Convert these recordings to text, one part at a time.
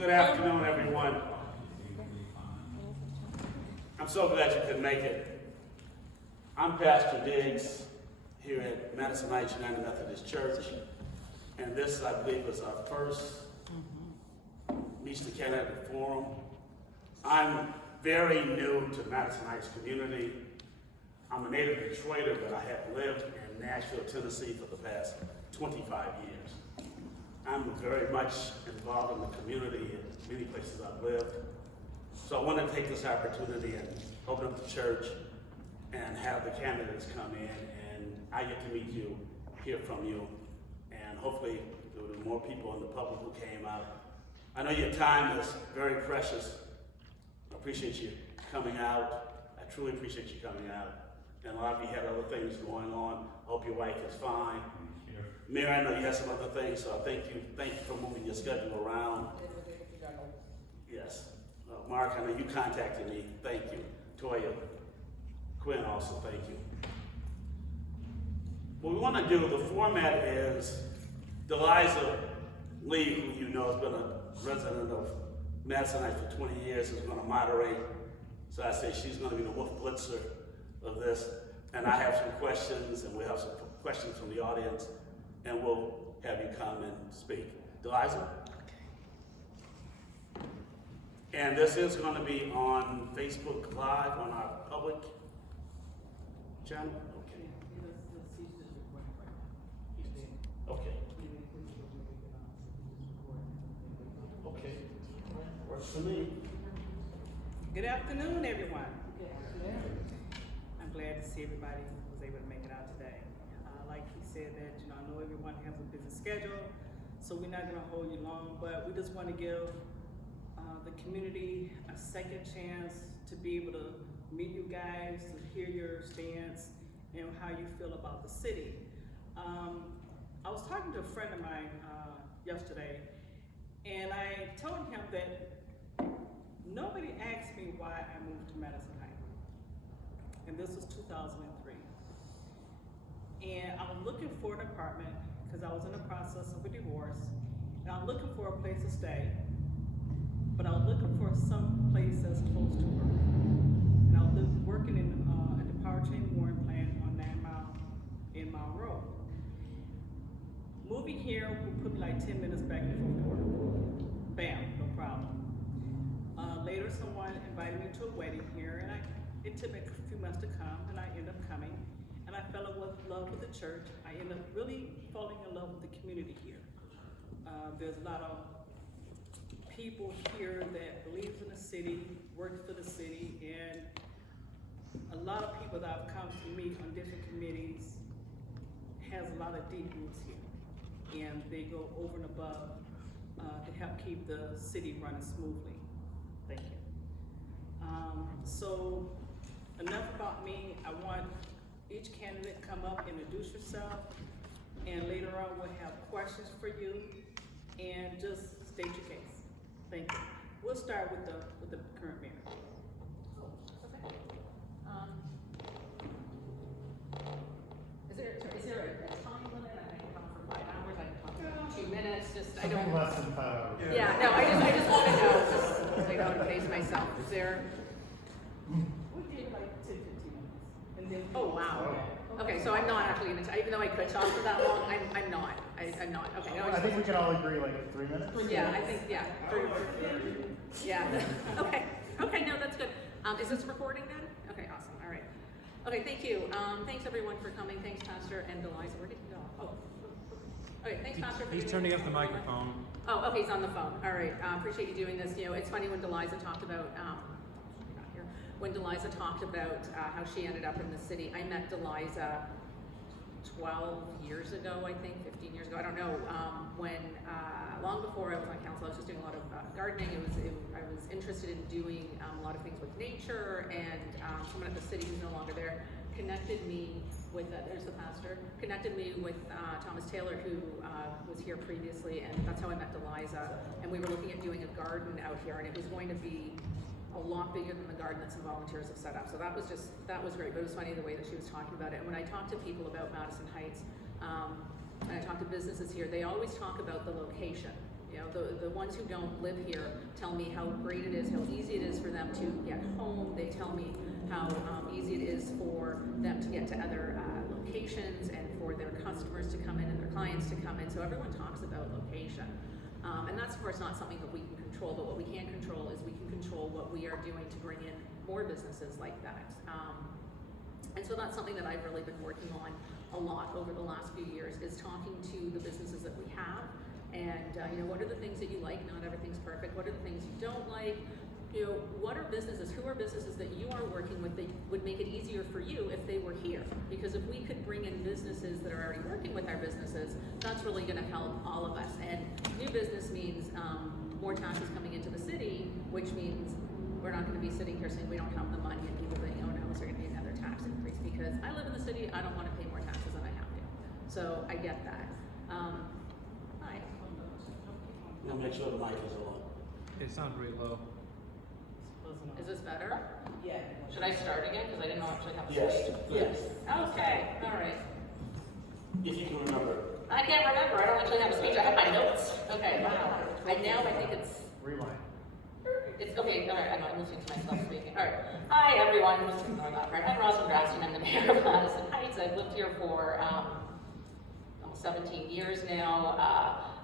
Good afternoon, everyone. I'm so glad you could make it. I'm Pastor Diggs here at Madison Heights United Methodist Church, and this, I believe, is our first Meet the Candidate Forum. I'm very new to the Madison Heights community. I'm a native Detroiter, but I have lived in Nashville, Tennessee for the past 25 years. I'm very much involved in the community in many places I've lived. So I want to take this opportunity and open up the church and have the candidates come in, and I get to meet you, hear from you, and hopefully there will be more people in the public who came out. I know your time is very precious. I appreciate you coming out. I truly appreciate you coming out. And a lot of you had other things going on. I hope your wife is fine. Muir, I know you have some other things, so thank you for moving your schedule around. Yes. Mark, I know you contacted me. Thank you. Toya, Quinn also, thank you. What we want to do, the format is Deliza Lee, who you know has been a resident of Madison Heights for 20 years, is going to moderate. So I say she's going to be the Wolf Blitzer of this. And I have some questions, and we'll have some questions from the audience, and we'll have you come and speak. Deliza? And this is going to be on Facebook Live on our public channel? Okay. Okay. Okay. Works for me. Good afternoon, everyone. I'm glad to see everybody was able to make it out today. Like he said that, I know everyone has a busy schedule, so we're not gonna hold you long, but we just want to give the community a second chance to be able to meet you guys, to hear your stance and how you feel about the city. I was talking to a friend of mine yesterday, and I told him that nobody asked me why I moved to Madison Heights, and this was 2003. And I was looking for an apartment because I was in the process of a divorce, and I was looking for a place to stay, but I was looking for some place that's close to work. And I was working at the powertrain mooring plant on 9 Mile in Mayoral. Moving here would put me like 10 minutes back and forth to work. Bam, no problem. Later, someone invited me to a wedding here, and it took me a few months to come, and I ended up coming. And I fell in love with the church. I ended up really falling in love with the community here. There's a lot of people here that believes in the city, works for the city, and a lot of people that have come to meet on different committees has a lot of deep roots here. And they go over and above to help keep the city running smoothly. Thank you. So enough about me. I want each candidate come up, introduce yourself, and later on we'll have questions for you, and just state your case. Thank you. We'll start with the current mayor. Okay. Is there a time limit? I can talk for 5 hours. I can talk for 2 minutes. Just I Something don't. less than 5 hours. Yeah. No. I just want to know. Just so I don't face myself. Is there? We'll give like 10, 15 minutes. And then Oh wow. Okay. So I'm not actually gonna. Even though I could talk for that long, I'm not. I'm not. Okay. No, I think we can all agree like 3 minutes. Yeah. I think. Yeah. Yeah. Okay. Okay. No, that's good. Is this recording then? Okay. Awesome. All right. Okay. Thank you. Thanks everyone for coming. Thanks, Pastor and Deliza. Where did you go? Oh. Okay. Thanks, Pastor. He's turning up the microphone. Oh, okay. He's on the phone. All right. Appreciate you doing this. It's funny when Deliza talked about. When Deliza talked about how she ended up in the city, I met Deliza 12 years ago, I think, 15 years ago, I don't know, when, long before I was on council, I was just doing a lot of gardening. I was interested in doing a lot of things with nature, and someone at the city who's no longer there connected me with, there's the pastor, connected me with Thomas Taylor, who was here previously, and that's how I met Deliza, and we were looking at doing a garden out here, and it was going to be a lot bigger than the garden that some volunteers have set up. So that was great, but it was funny the way that she was talking about it. And when I talk to people about Madison Heights, and I talk to businesses here, they always talk about the location. You know, the ones who don't live here tell me how great it is, how easy it is for them to get home. They tell me how easy it is for them to get to other locations and for their customers to come in and their clients to come in. So everyone talks about location. And that's, of course, not something that we can control, but what we can control is we can control what we are doing to bring in more businesses like that. And so that's something that I've really been working on a lot over the last few years, is talking to the businesses that we have. And, you know, what are the things that you like? Not everything's perfect. What are the things you don't like? You know, what are businesses, who are businesses that you are working with that would make it easier for you if they were here? Because if we could bring in businesses that are already working with our businesses, that's really gonna help all of us. And new business means more taxes coming into the city, which means we're not gonna be sitting here saying we don't have the money and people saying, oh no, is there gonna be another tax increase? Because I live in the city, I don't wanna pay more taxes than I have to. So I get that. Hi. Now make sure the mic is on. It sounds pretty low. Is this better? Yeah. Should I start again? Because I didn't actually have to Yes, speak. yes. Okay, all right. If you can remember. I can't remember. I don't actually have a speech. I have my notes. Okay, wow. And now I think it's okay. All right, I'm listening to myself speaking. All right. Hi, everyone. Just ignore that part. I'm Rosalyn Graston. I'm the mayor of Madison Heights. I've lived here for almost 17 years now.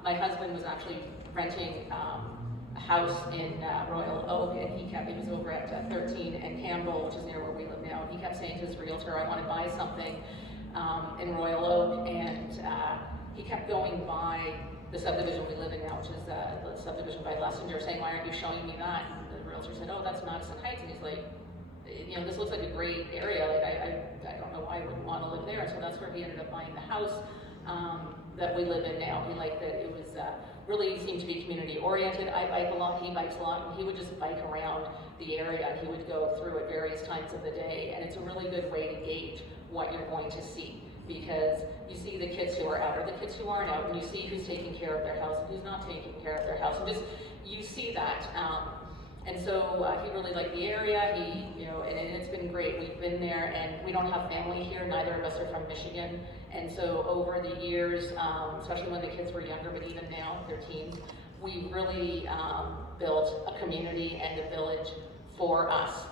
My husband was actually renting a house in Royal Oak, and he was over at 13 and Campbell, which is near where we live now. And he kept saying to his realtor, I want to buy something in Royal Oak, and he kept going by the subdivision we live in now, which is the subdivision by Lessinger, saying, why aren't you showing me that? And the realtor said, oh, that's Madison Heights. And he's like, you know, this looks like a great area. Like, I don't know why I wouldn't want to live there. And so that's where he ended up buying the house that we live in now. He liked that it was really seemed to be community oriented. I bike a lot, he bikes a lot, and he would just bike around the area, and he would go through at various times of the day. And it's a really good way to gauge what you're going to see, because you see the kids who are out or the kids who aren't out, and you see who's taking care of their house and who's not taking care of their house, and just you see that. And so he really liked the area. He, you know, and it's been great. We've been there, and we don't have family here. Neither of us are from Michigan. And so over the years, especially when the kids were younger, but even now, they're teens, we really built a community and a village for us.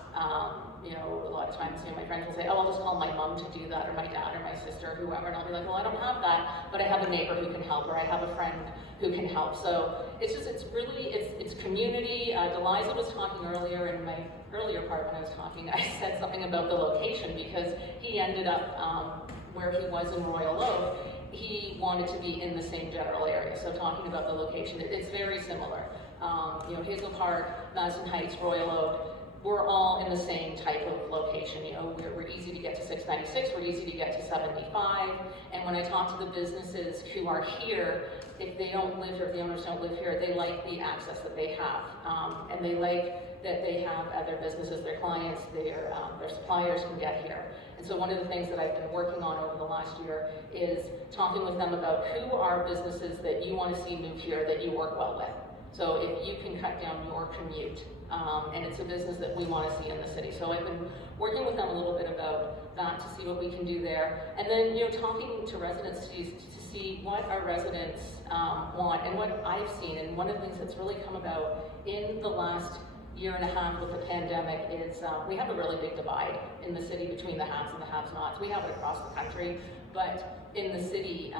You know, a lot of times, you know, my friends will say, oh, I'll just call my mom to do that, or my dad, or my sister, or whoever, and I'll be like, well, I don't have that, but I have a neighbor who can help, or I have a friend who can help. So it's just, it's really, it's community. Deliza was talking earlier, in my earlier part when I was talking, I said something about the location, because he ended up where he was in Royal Oak. He wanted to be in the same general area. So talking about the location, it's very similar. You know, Hazel Park, Madison Heights, Royal Oak, we're all in the same type of location. You know, we're easy to get to 696, we're easy to get to 75. And when I talk to the businesses who are here, if they don't live here, if the owners don't live here, they like the access that they have. And they like that they have other businesses, their clients, their suppliers can get here. And so one of the things that I've been working on over the last year is talking with them about who are businesses that you want to see move here that you work well with. So if you can cut down your commute, and it's a business that we want to see in the city. So I've been working with them a little bit about that to see what we can do there. And then, you know, talking to residents to see what our residents want and what I've seen. And one of the things that's really come about in the last year and a half with the pandemic is we have a really big divide in the city between the haves and the have-nots. We have it across the country, but in the city,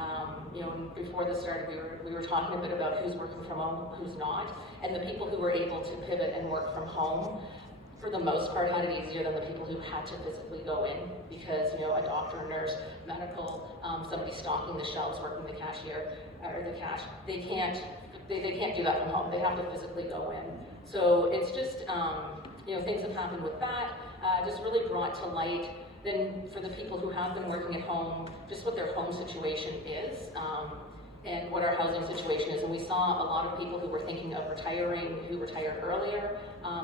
you know, before this started, we were talking a bit about who's working from home, who's not, and the people who were able to pivot and work from home, for the most part, had it easier than the people who had to physically go in, because, you know, a doctor, a nurse, medical, somebody stocking the shelves, working the cashier or the cash, they can't do that from home. They have to physically go in. So it's just, you know, things have happened with that. Just really brought to light. Then for the people who have been working at home, just what their home situation is, and what our housing situation is. And we saw a lot of people who were thinking of retiring, who retired earlier.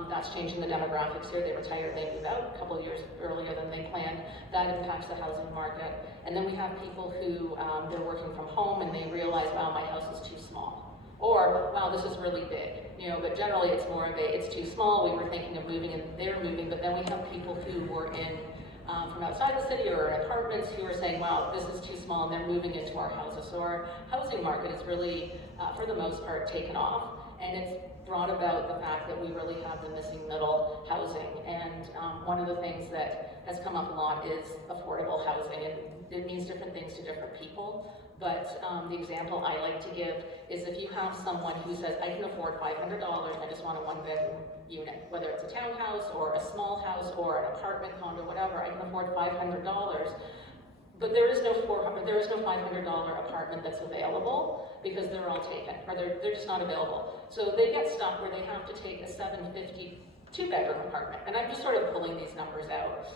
That's changing the demographics here. They retire, they move out a couple of years earlier than they planned. That impacts the housing market. And then we have people who, they're working from home and they realize, wow, my house is too small. Or, wow, this is really big. You know, but generally it's more of a, it's too small, we were thinking of moving and they're moving, but then we have people who were in from outside the city or in apartments who are saying, wow, this is too small, and they're moving into our houses. So our housing market is really, for the most part, taken off, and it's brought about the fact that we really have the missing middle housing. And one of the things that has come up a lot is affordable housing, and it means different things to different people. But the example I like to give is if you have someone who says, I can afford $500, I just want a one-bedroom unit, whether it's a townhouse or a small house or an apartment condo, whatever, I can afford $500. But there is no $500 apartment that's available because they're all taken, or they're just not available. So they get stuck where they have to take a $750 two-bedroom apartment. And I'm just sort of pulling these numbers out.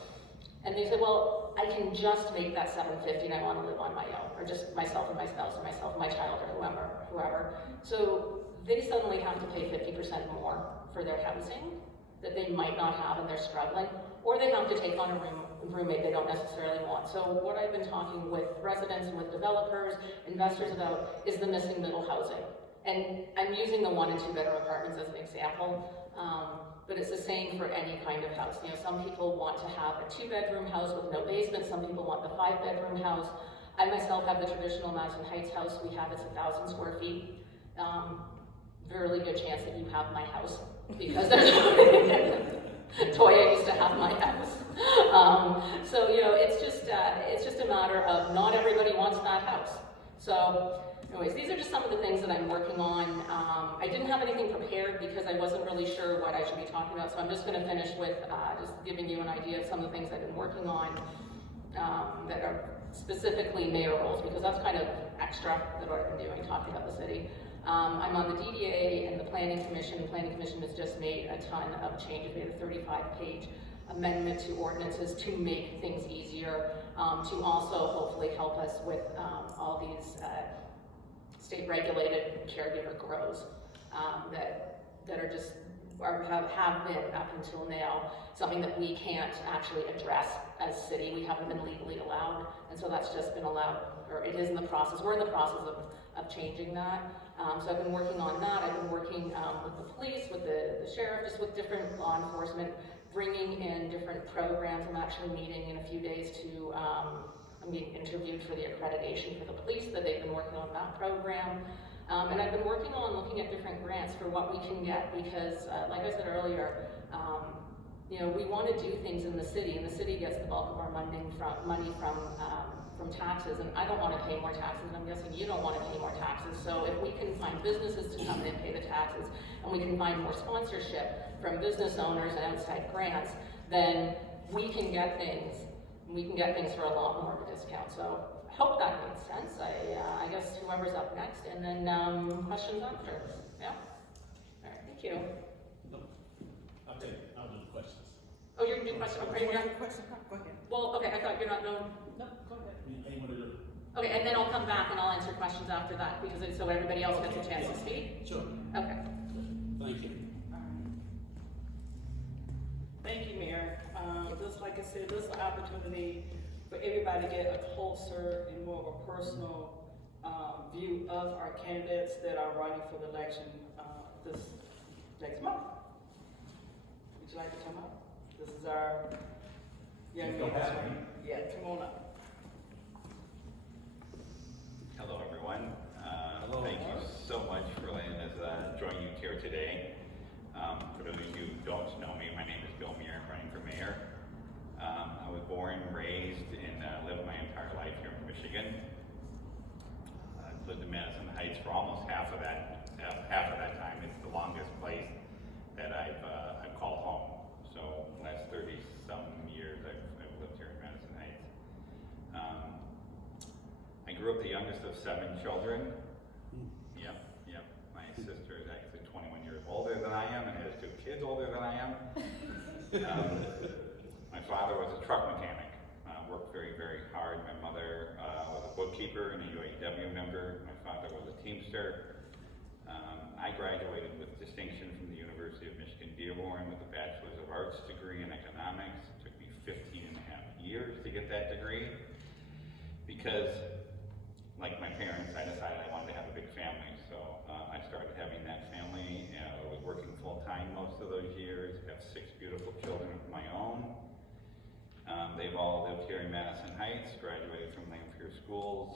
And they say, well, I can just make that $750 and I want to live on my own, or just myself and my spouse, or myself and my child, or whoever. So they suddenly have to pay 50% more for their housing that they might not have and they're struggling, or they have to take on a roommate they don't necessarily want. So what I've been talking with residents and with developers, investors about is the missing middle housing. And I'm using the 1 and 2 bedroom apartments as an example. But it's the same for any kind of house. You know, some people want to have a 2-bedroom house with no basement. Some people want the 5-bedroom house. I myself have the traditional Madison Heights house. We have it's 1,000 square feet. Very good chance that you have my house because there's Toya used to have my house. So you know, it's just a matter of not everybody wants that house. So. Anyways, these are just some of the things that I'm working on. I didn't have anything prepared because I wasn't really sure what I should be talking about, so I'm just going to finish with just giving you an idea of some of the things I've been working on that are specifically mayorals, because that's kind of extra than what I've been doing, talking about the city. I'm on the DDA and the Planning Commission. The Planning Commission has just made a ton of changes. We had a 35-page amendment to ordinances to make things easier, to also hopefully help us with all these state-regulated caregiver grows that are just have been up until now something that we can't actually address as city. We haven't been legally allowed, and so that's just been allowed, or it is in the process. We're in the process of changing that. So I've been working on that. I've been working with the police, with the sheriff, just with different law enforcement, bringing in different programs. I'm actually meeting in a few days to I'm being interviewed for the accreditation for the police, that they've been working on that program. And I've been working on looking at different grants for what we can get, because like I said earlier, you know, we want to do things in the city, and the city gets the bulk of our money from taxes, and I don't want to pay more taxes, and I'm guessing you don't want to pay more taxes. So if we can find businesses to come in and pay the taxes, and we can find more sponsorship from business owners and outside grants, then we can get things. We can get things for a lot more of a discount. So I hope that makes sense. I guess whoever's up next, and then questions after. Yeah? All right, thank you. No. I'll do the questions. Oh, you're going to do questions? Okay, Go ahead. well, okay, I thought you're not known. No, go ahead. Anything you want to do? Okay, and then I'll come back and I'll answer questions after that, because so everybody else gets a chance to speak. Sure. Okay. Thank you. Thank you, Mayor. Just like I said, this is an opportunity for everybody to get a closer and more of a personal view of our candidates that are running for the election this next month. Would you like to come up? This is our young man. Yeah, come on up. Hello, everyone. Hello. Thank you so much for letting us join you here today. For those of you who don't know me, my name is Muir. I'm running for mayor. I was born, raised, and lived my entire life here in Michigan. I've lived in Madison Heights for almost half of that time. It's the longest place that I've called home. So the last 30-some years I've lived here in Madison Heights. I grew up the youngest of 7 children. Yep. My sister is actually 21 years older than I am and has 2 kids older than I am. My father was a truck mechanic, worked very, very hard. My mother was a bookkeeper and a UAW member. My father was a Teamster. I graduated with distinction from the University of Michigan Dearborn with a Bachelor's of Arts degree in economics. It took me 15 and a half years to get that degree because, like my parents, I decided I wanted to have a big family. So I started having that family. I was working full-time most of those years. I have 6 beautiful children of my own. They've all lived here in Madison Heights, graduated from Lampier schools.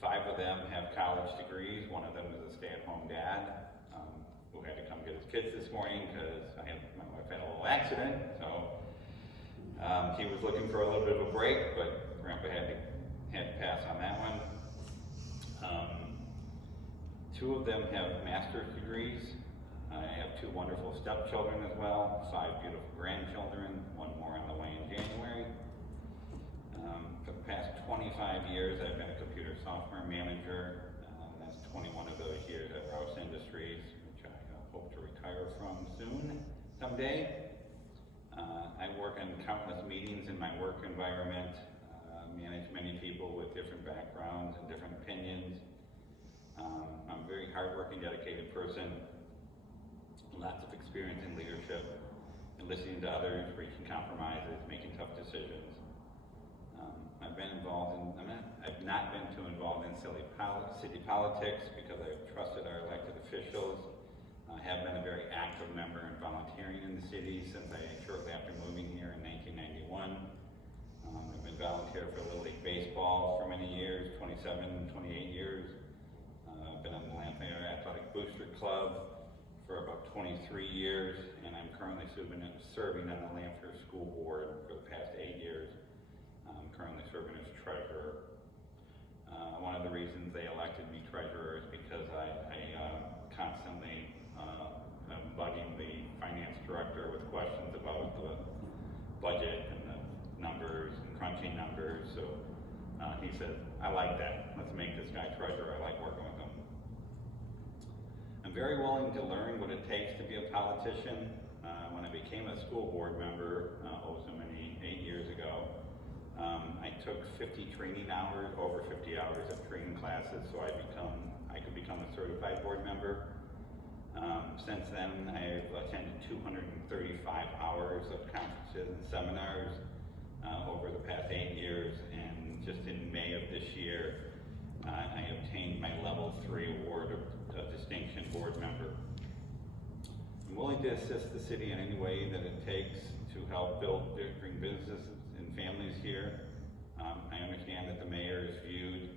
5 of them have college degrees. One of them is a stay-at-home dad who had to come get his kids this morning because my wife had a little accident. So he was looking for a little bit of a break, but Grandpa had to pass on that one. 2 of them have master's degrees. I have 2 wonderful stepchildren as well, 5 beautiful grandchildren, 1 more on the way in January. For the past 25 years, I've been a computer software manager. That's 21 of those years at Rouse Industries, which I hope to retire from soon, someday. I work in countless meetings in my work environment, manage many people with different backgrounds and different opinions. I'm a very hardworking, dedicated person, lots of experience in leadership and listening to others, reaching compromises, making tough decisions. I've not been too involved in city politics because I've trusted our elected officials. I have been a very active member in volunteering in the city since shortly after moving here in 1991. I've been volunteer for Little League Baseball for many years, 27, 28 years. I've been on the Lampier Athletic Booster Club for about 23 years, and I'm currently serving on the Lampier School Board for the past 8 years. I'm currently serving as treasurer. One of the reasons they elected me treasurer is because I constantly am bugging the finance director with questions about the budget and the numbers and crunching numbers. So he said, I like that. Let's make this guy treasurer. I like working with him. I'm very willing to learn what it takes to be a politician. When I became a school board member, 8 years ago, I took 50 training hours, over 50 hours of training classes, so I could become a certified board member. Since then, I've attended 235 hours of conferences and seminars over the past 8 years, and just in May of this year, I obtained my level 3 award of distinction board member. I'm willing to assist the city in any way that it takes to help bring businesses and families here. I understand that the mayor is viewed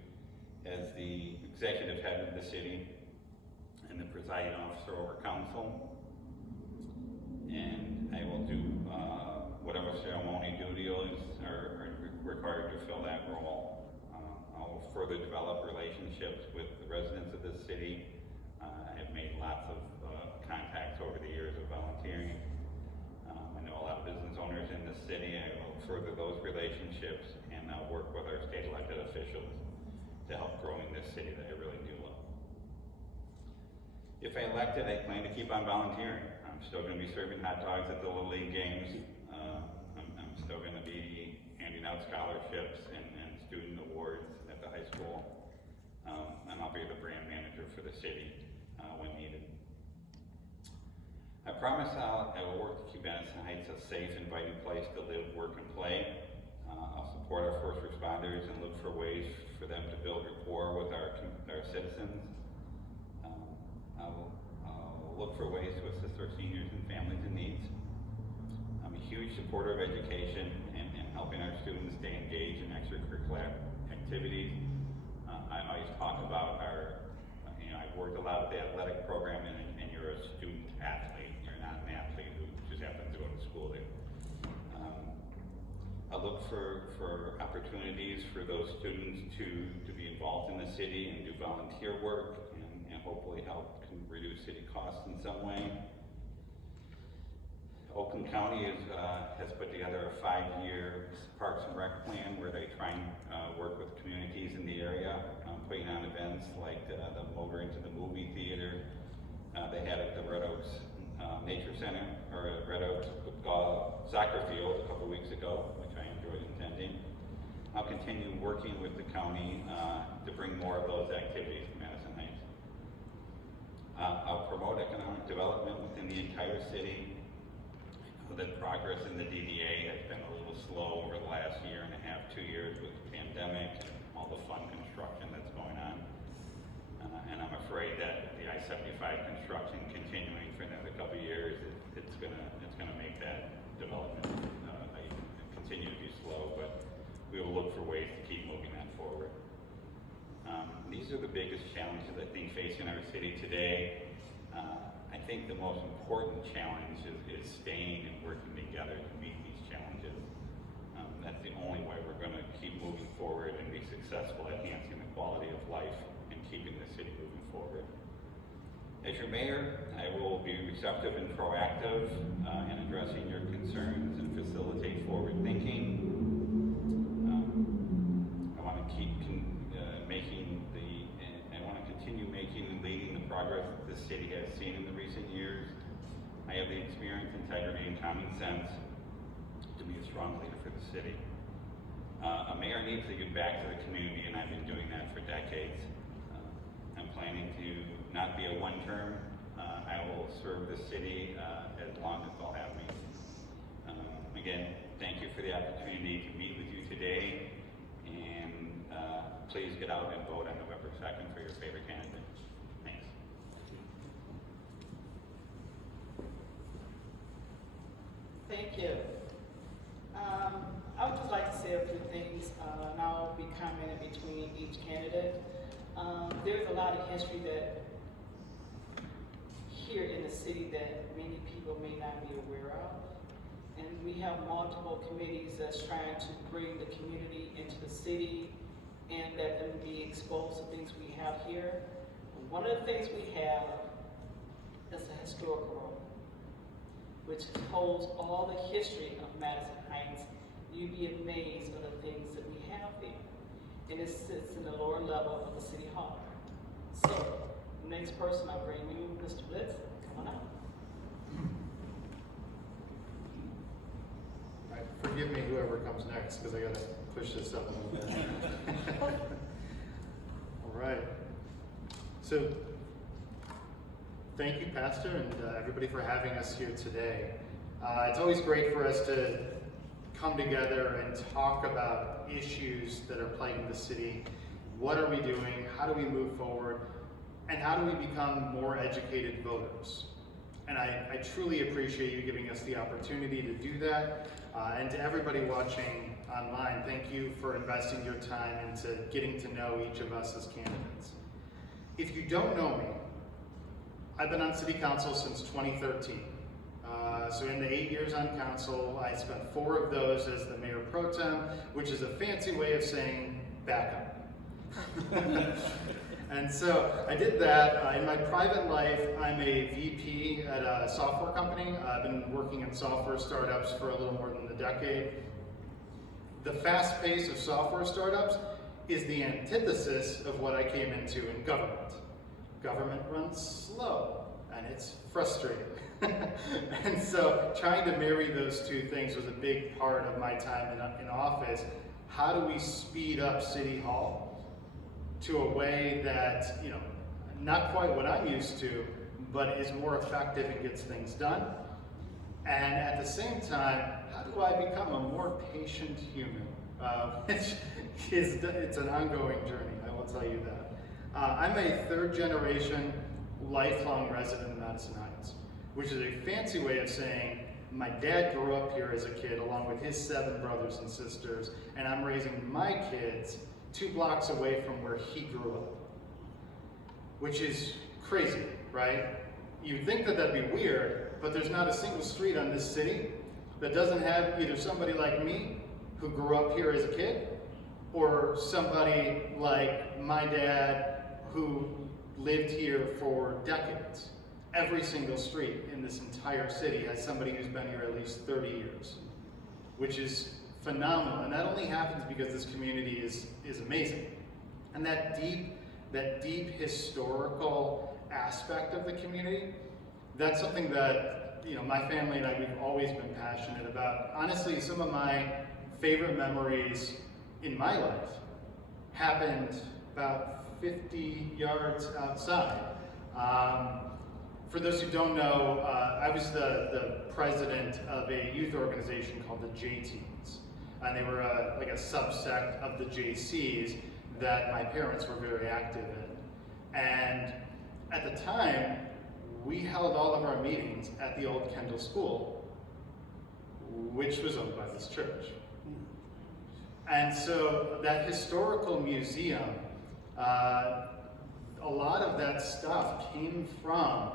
as the executive head of the city and the presiding officer over council. And I will do whatever ceremony duties are required to fill that role. I will further develop relationships with the residents of this city. I have made lots of contacts over the years of volunteering. I know a lot of business owners in this city. I will further those relationships, and I'll work with our state elected officials to help growing this city that I really do love. If I elected, I plan to keep on volunteering. I'm still going to be serving hot dogs at the Little League games. I'm still going to be handing out scholarships and student awards at the high school. And I'll be the brand manager for the city when needed. I promise I will work to keep Madison Heights a safe, inviting place to live, work, and play. I'll support our first responders and look for ways for them to build rapport with our citizens. I'll look for ways to assist our seniors and families in need. I'm a huge supporter of education and helping our students stay engaged in extracurricular activities. I always talk about I've worked a lot with the athletic program, and you're a student athlete. You're not an athlete who just happens to go to school there. I look for opportunities for those students to be involved in the city and do volunteer work and hopefully help reduce city costs in some way. Oakland County has put together a 5-year Parks and Rec plan where they try and work with communities in the area, putting on events like the Motor into the Movie Theater. They had it at the Red Oaks Nature Center, or Red Oaks soccer field a couple weeks ago, which I enjoyed attending. I'll continue working with the county to bring more of those activities to Madison Heights. I'll promote economic development within the entire city. That progress in the DDA has been a little slow over the last 1.5 years, 2 years with the pandemic and all the fun construction that's going on. And I'm afraid that the I-75 construction continuing for another couple of years, it's gonna make that development a we will look for ways to keep moving that forward. These are the biggest challenges I think facing our city today. I think the most important challenge is staying and working together to meet these challenges. That's the only way we're going to keep moving forward and be successful at enhancing the quality of life and keeping the city moving forward. As your mayor, I will be receptive and proactive in addressing your concerns and facilitate forward thinking. I want to keep continue making and leading the progress that this city has seen in the recent years. I have the experience, integrity, and common sense to be a strong leader for the city. A mayor needs to give back to the community, and I've been doing that for decades. I'm planning to not be a one-term. I will serve the city as long as they'll have me. Again, thank you for the opportunity to meet with you today, and please get out and vote on November 2nd for your favorite candidate. Thanks. Thank you. I would just like to say a few things, and I'll be commenting between each candidate. There's a lot of history that here in the city that many people may not be aware of. And we have multiple committees that's trying to bring the community into the city and let them be exposed to things we have here. One of the things we have is a historical room, which holds all the history of Madison Heights. You'd be amazed at the things that we have there. And it sits in the lower level of the city hall. So, the next person I bring you, Mr. Blitz, come on out. All right, forgive me, whoever comes next, because I gotta push this up a little bit. All right. So, thank you, Pastor, and everybody for having us here today. It's always great for us to come together and talk about issues that are plaguing the city. What are we doing? How do we move forward? And how do we become more educated voters? And I truly appreciate you giving us the opportunity to do that. And to everybody watching online, thank you for investing your time into getting to know each of us as candidates. If you don't know me, I've been on city council since 2013. So in the 8 years on council, I spent 4 of those as the mayor pro tem, which is a fancy way of saying backup. And so I did that. In my private life, I'm a VP at a software company. I've been working in software startups for a little more than a decade. The fast pace of software startups is the antithesis of what I came into in government. Government runs slow, and it's frustrating. And so trying to marry those two things was a big part of my time in office. How do we speed up City Hall to a way that, you know, not quite what I'm used to, but is more effective and gets things done? And at the same time, how do I become a more patient human? Which is, it's an ongoing journey, I will tell you that. I'm a 3rd generation lifelong resident of Madison Heights, which is a fancy way of saying my dad grew up here as a kid along with his 7 brothers and sisters, and I'm raising my kids 2 blocks away from where he grew up, which is crazy, right? You'd think that that'd be weird, but there's not a single street on this city that doesn't have either somebody like me who grew up here as a kid, or somebody like my dad who lived here for decades. Every single street in this entire city has somebody who's been here at least 30 years, which is phenomenal. And that only happens because this community is amazing. And that deep historical aspect of the community, that's something that, you know, my family and I, we've always been passionate about. Honestly, some of my favorite memories in my life happened about 50 yards outside. For those who don't know, I was the president of a youth organization called the J-Teens. And they were like a subsect of the JCs that my parents were very active in. And at the time, we held all of our meetings at the old Kendall School, which was owned by this church. And so that historical museum, a lot of that stuff came from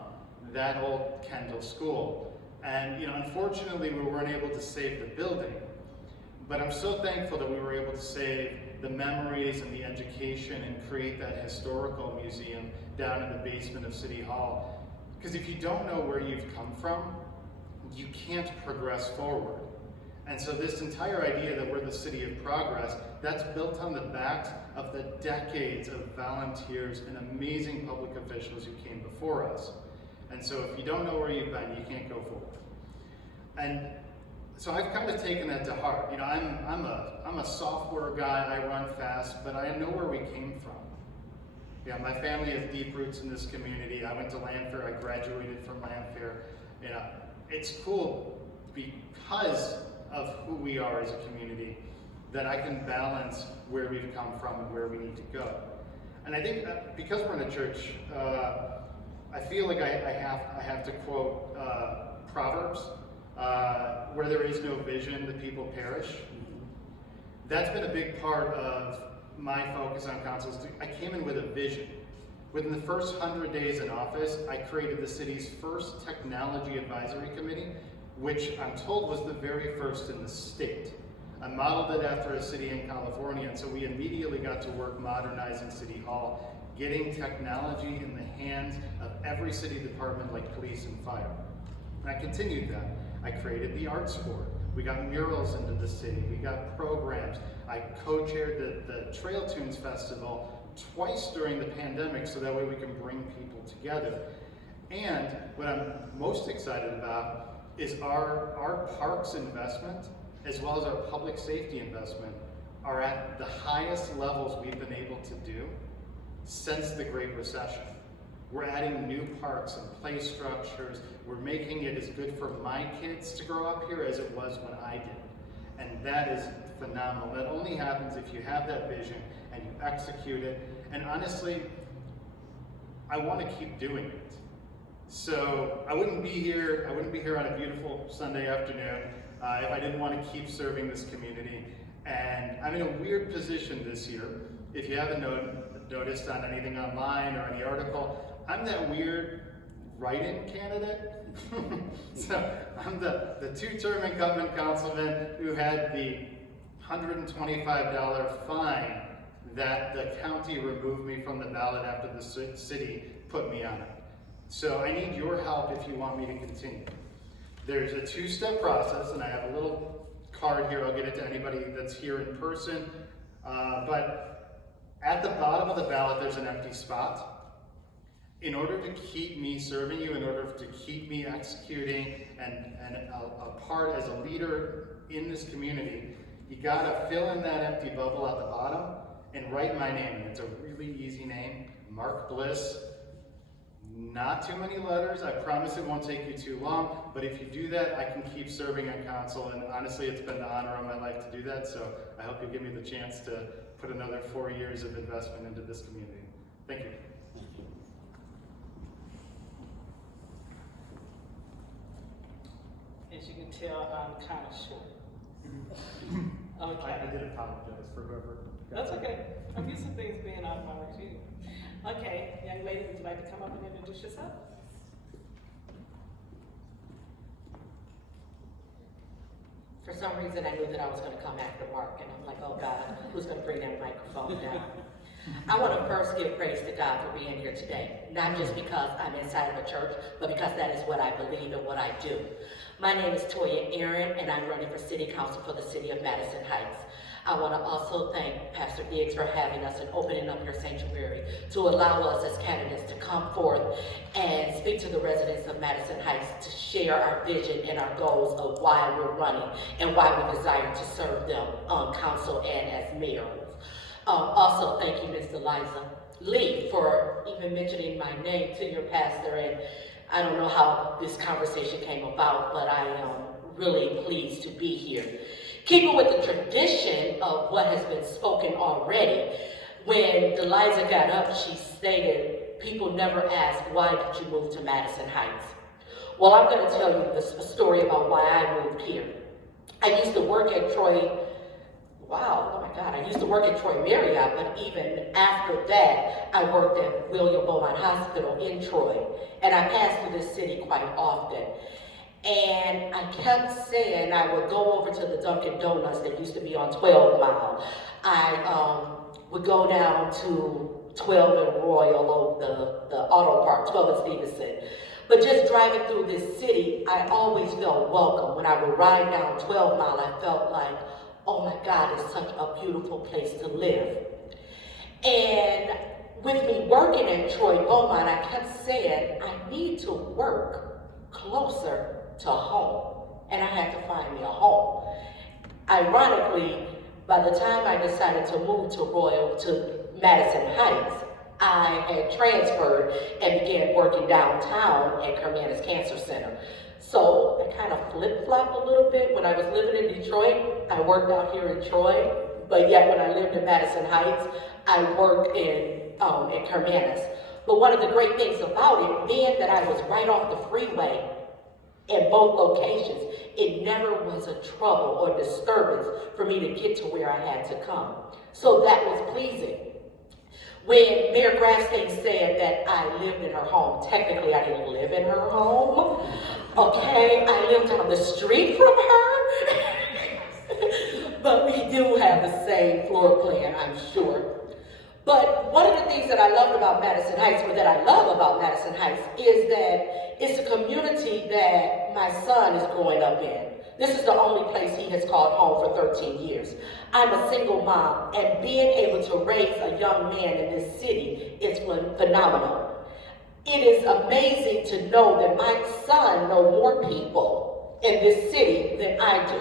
that old Kendall school. And unfortunately we weren't able to save the building, but I'm so thankful that we were able to save the memories and the education and create that historical museum down in the basement of City Hall. Because if you don't know where you've come from, you can't progress forward. And so this entire idea that we're the city of progress, that's built on the backs of the decades of volunteers and amazing public officials who came before us. And so if you don't know where you've been, you can't go forward. And so I've kind of taken that to heart. I'm a software guy, I run fast, but I know where we came from. My family has deep roots in this community. I went to Lanphier, I graduated from Lanphier. It's cool because of who we are as a community that I can balance where we've come from and where we need to go. And I think because we're in a church, I feel like I have to quote Proverbs, where there is no vision, the people perish. That's been a big part of my focus on council. I came in with a vision. Within the first 100 days in office, I created the city's first technology advisory committee, which I'm told was the very first in the state. I modeled it after a city in California, and so we immediately got to work modernizing City Hall, getting technology in the hands of every city department like police and fire. And I continued that. I created the arts board. We got murals into the city. We got programs. I co-chaired the Trail Tunes Festival twice during the pandemic so that way we can bring people together. And what I'm most excited about is our parks investment, as well as our public safety investment, are at the highest levels we've been able to do since the Great Recession. We're adding new parks and play structures. We're making it as good for my kids to grow up here as it was when I did. And that is phenomenal. That only happens if you have that vision and you execute it. And honestly, I want to keep doing it. So I wouldn't be here on a beautiful Sunday afternoon if I didn't want to keep serving this community. And I'm in a weird position this year. If you haven't noticed on anything online or any article, I'm that weird write-in candidate. So I'm the two-term incumbent councilman who had the $125 fine that the county removed me from the ballot after the city put me on it. So I need your help if you want me to continue. There's a two-step process, and I have a little card here. I'll get it to anybody that's here in person. But at the bottom of the ballot, there's an empty spot. In order to keep me serving you, in order to keep me executing and a part as a leader in this community, you gotta fill in that empty bubble at the bottom and write my name. It's a really easy name, Mark Bliss. Not too many letters. I promise it won't take you too long, but if you do that, I can keep serving on council, and honestly, it's been the honor of my life to do that, so I hope you'll give me the chance to put another 4 years of investment into this community. Thank you. As you can tell, I'm kind of short. Okay. I did apologize for whoever. That's okay. I'm used to things being out of my review. Okay, young lady, would you like to come up and introduce yourself? For some reason, I knew that I was going to come after Mark, and I'm like, oh God, who's going to bring that microphone down? I want to first give praise to God for being here today, not just because I'm inside of a church, but because that is what I believe and what I do. My name is Toya Aaron, and I'm running for City Council for the City of Madison Heights. I want to also thank Pastor Diggs for having us and opening up your sanctuary to allow us as candidates to come forth and speak to the residents of Madison Heights to share our vision and our goals of why we're running and why we desire to serve them on council and as mayors. Also, thank you, Ms. Eliza Lee, for even mentioning my name to your pastor. And I don't know how this conversation came about, but I am really pleased to be here. Keeping with the tradition of what has been spoken already, when Eliza got up, she stated, people never ask, why did you move to Madison Heights? Well, I'm going to tell you a story about why I moved here. I used to work at wow, oh my God, I used to work at Troy Marriott, but even after that, I worked at William Beaumont Hospital in Troy, and I passed through this city quite often. And I kept saying I would go over to the Dunkin' Donuts that used to be on 12 Mile. I would go down to 12 and Royal, the auto park, 12 and Stevenson. But just driving through this city, I always felt welcome. When I would ride down 12 Mile, I felt like, oh my God, it's such a beautiful place to live. And with me working at Troy Beaumont, I kept saying, I need to work closer to home. And I had to find me a home. Ironically, by the time I decided to move to Madison Heights, I had transferred and began working downtown at Kermanis Cancer Center. So I kind of flip-flopped a little bit. When I was living in Detroit, I worked out here in Troy, but yet when I lived in Madison Heights, I worked at Kermanis. But one of the great things about it, being that I was right off the freeway in both locations, it never was a trouble or disturbance for me to get to where I had to come. So that was pleasing. When Mayor Grafstein said that I lived in her home, technically I didn't live in her home, okay? I lived down the street from her, but we do have the same floor plan, I'm sure. But one of the things that I loved about Madison Heights, or that I love about Madison Heights, is that it's a community that my son is growing up in. This is the only place he has called home for 13 years. I'm a single mom, and being able to raise a young man in this city is phenomenal. It is amazing to know that my son knows more people in this city than I do.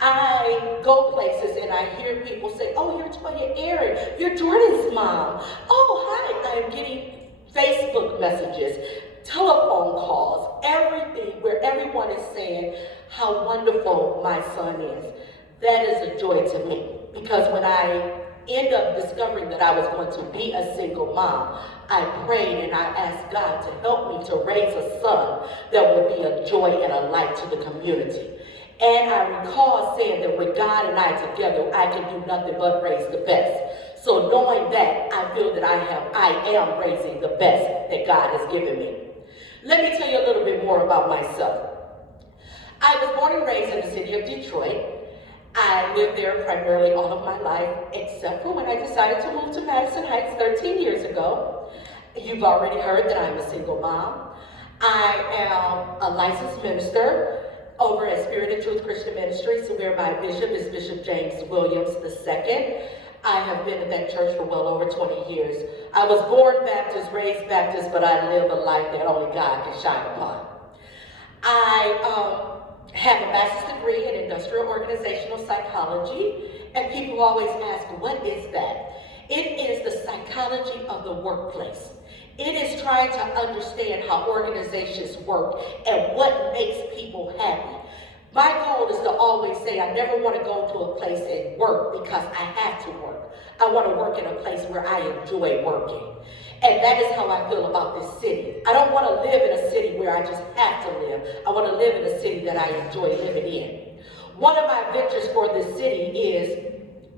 I go places and I hear people say, oh, you're Toya Aaron, you're Jordan's mom. Oh, hi, I am getting Facebook messages, telephone calls, everything where everyone is saying how wonderful my son is. That is a joy to me, because when I end up discovering that I was going to be a single mom, I prayed and I asked God to help me to raise a son that would be a joy and a light to the community. And I recall saying that with God and I together, I can do nothing but raise the best. So knowing that, I feel that I am raising the best that God has given me. Let me tell you a little bit more about myself. I was born and raised in the city of Detroit. I lived there primarily all of my life, except for when I decided to move to Madison Heights 13 years ago. You've already heard that I'm a single mom. I am a licensed minister over at Spirit and Truth Christian Ministries, where my bishop is Bishop James Williams II. I have been at that church for well over 20 years. I was born Baptist, raised Baptist, but I live a life that only God can shine upon. I have a master's degree in industrial organizational psychology, and people always ask, what is that? It is the psychology of the workplace. It is trying to understand how organizations work and what makes people happy. My goal is to always say I never want to go to a place and work because I have to work. I want to work in a place where I enjoy working. And that is how I feel about this city. I don't want to live in a city where I just have to live. I want to live in a city that I enjoy living in. One of my ventures for this city is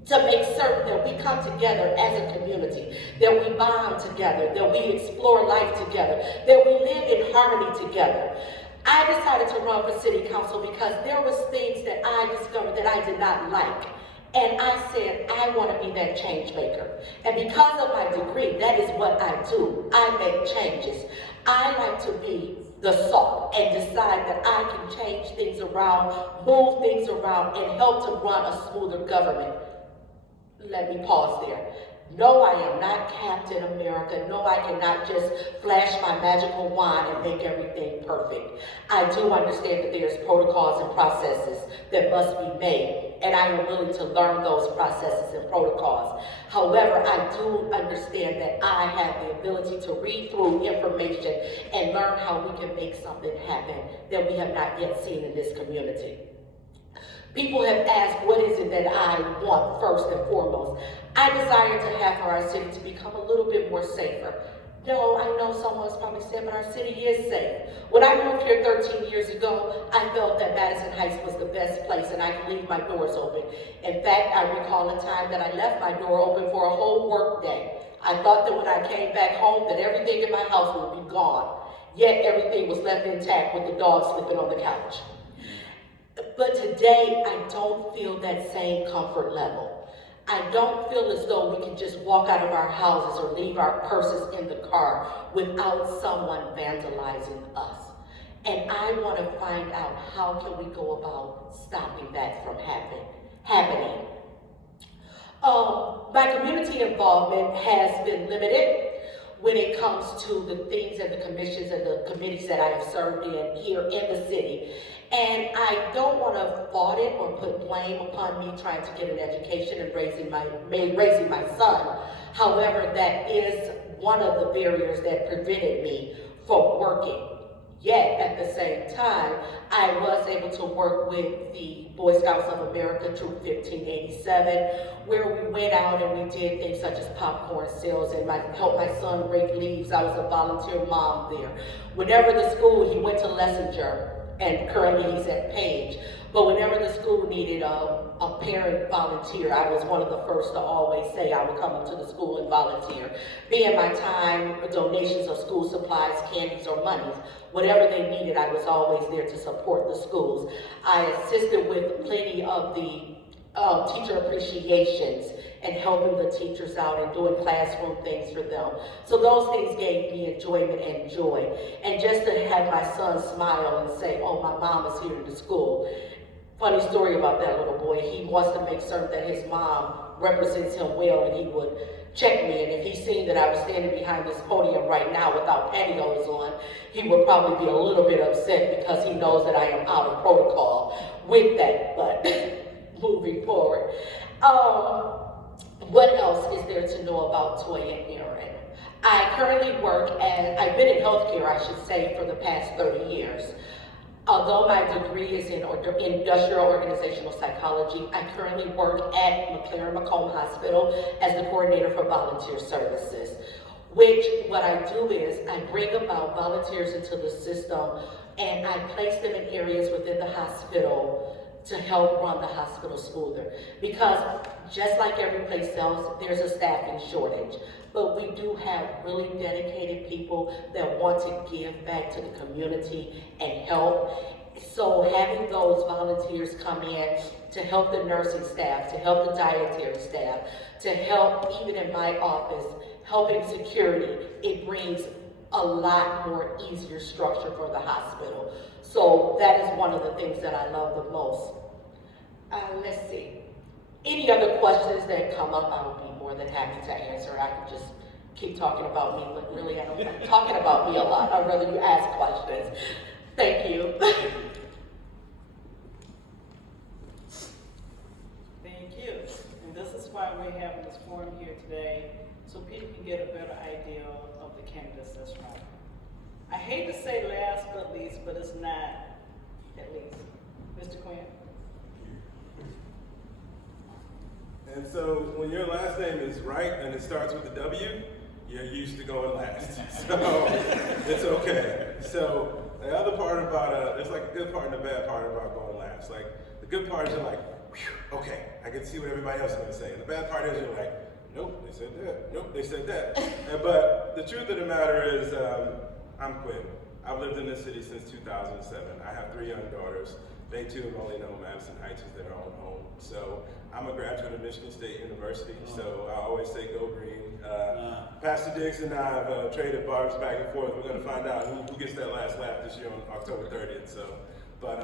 to make certain that we come together as a community, that we bond together, that we explore life together, that we live in harmony together. I decided to run for city council because there was things that I discovered that I did not like. And I said, I want to be that change maker. And because of my degree, that is what I do. I make changes. I like to be the salt and decide that I can change things around, move things around, and help to run a smoother government. Let me pause there. No, I am not Captain America. No, I cannot just flash my magical wand and make everything perfect. I do understand that there's protocols and processes that must be made, and I am willing to learn those processes and protocols. However, I do understand that I have the ability to read through information and learn how we can make something happen that we have not yet seen in this community. People have asked, what is it that I want first and foremost? I desire to have our city to become a little bit more safer. No, I know someone's probably said, but our city is safe. When I moved here 13 years ago, I felt that Madison Heights was the best place and I could leave my doors open. In fact, I recall a time that I left my door open for a whole work day. I thought that when I came back home that everything in my house would be gone. Yet everything was left intact with the dog sleeping on the couch. But today, I don't feel that same comfort level. I don't feel as though we can just walk out of our houses or leave our purses in the car without someone vandalizing us. And I want to find out how can we go about stopping that from happening. My community involvement has been limited when it comes to the things and the commissions and the committees that I have served in here in the city. And I don't want to fault it or put blame upon me trying to get an education and raising my son. However, that is one of the barriers that prevented me from working. Yet, at the same time, I was able to work with the Boy Scouts of America, Troop 1587, where we went out and we did things such as popcorn sales and helped my son rake leaves. I was a volunteer mom there. Whenever the school, he went to Lessinger, and currently he's at Page. But whenever the school needed a parent volunteer, I was one of the first to always say I would come into the school and volunteer. Being my time, donations of school supplies, candies, or monies, whatever they needed, I was always there to support the schools. I assisted with plenty of the teacher appreciations and helping the teachers out and doing classroom things for them. So those things gave me enjoyment and joy. And just to have my son smile and say, oh, my mom is here in the school. Funny story about that little boy. He wants to make certain that his mom represents him well, and he would check me. And if he seen that I was standing behind this podium right now without pantyhose on, he would probably be a little bit upset because he knows that I am out of protocol with that. But moving forward. What else is there to know about Toya and Aaron? I currently work I've been in healthcare, I should say, for the past 30 years. Although my degree is in industrial organizational psychology, I currently work at McLaren-Macomb Hospital as the coordinator for volunteer services, which what I do is I bring about volunteers into the system and I place them in areas within the hospital to help run the hospital smoother. Because just like every place else, there's a staffing shortage. But we do have really dedicated people that want to give back to the community and help. So having those volunteers come in to help the nursing staff, to help the dietary staff, to help even in my office, helping security, it brings a lot more easier structure for the hospital. So that is one of the things that I love the most. Let's see. Any other questions that come up, I would be more than happy to answer. I could just keep talking about me, but really I don't like talking about me a lot. I'd rather you ask questions. Thank you. Thank you. And this is why we're having this forum here today, so people can get a better idea of the candidates that's running. I hate to say last but least, but it's not at least. Mr. Quinn? And so when your last name is Wright and it starts with a W, you're used to going last. So it's okay. So the other part about there's like a good part and a bad part about going last. Like the good part is you're like, whew, okay, I can see what everybody else is gonna say. And the bad part is you're like, nope, they said that. Nope, they said that. But the truth of the matter is, I'm Quinn. I've lived in this city since 2007. I have 3 young daughters. They too have only known Madison Heights as their own home. So I'm a graduate of Michigan State University, so I always say go green. Pastor Diggs and I have traded barbs back and forth. We're going to find out who gets that last laugh this year on October 30th. So, but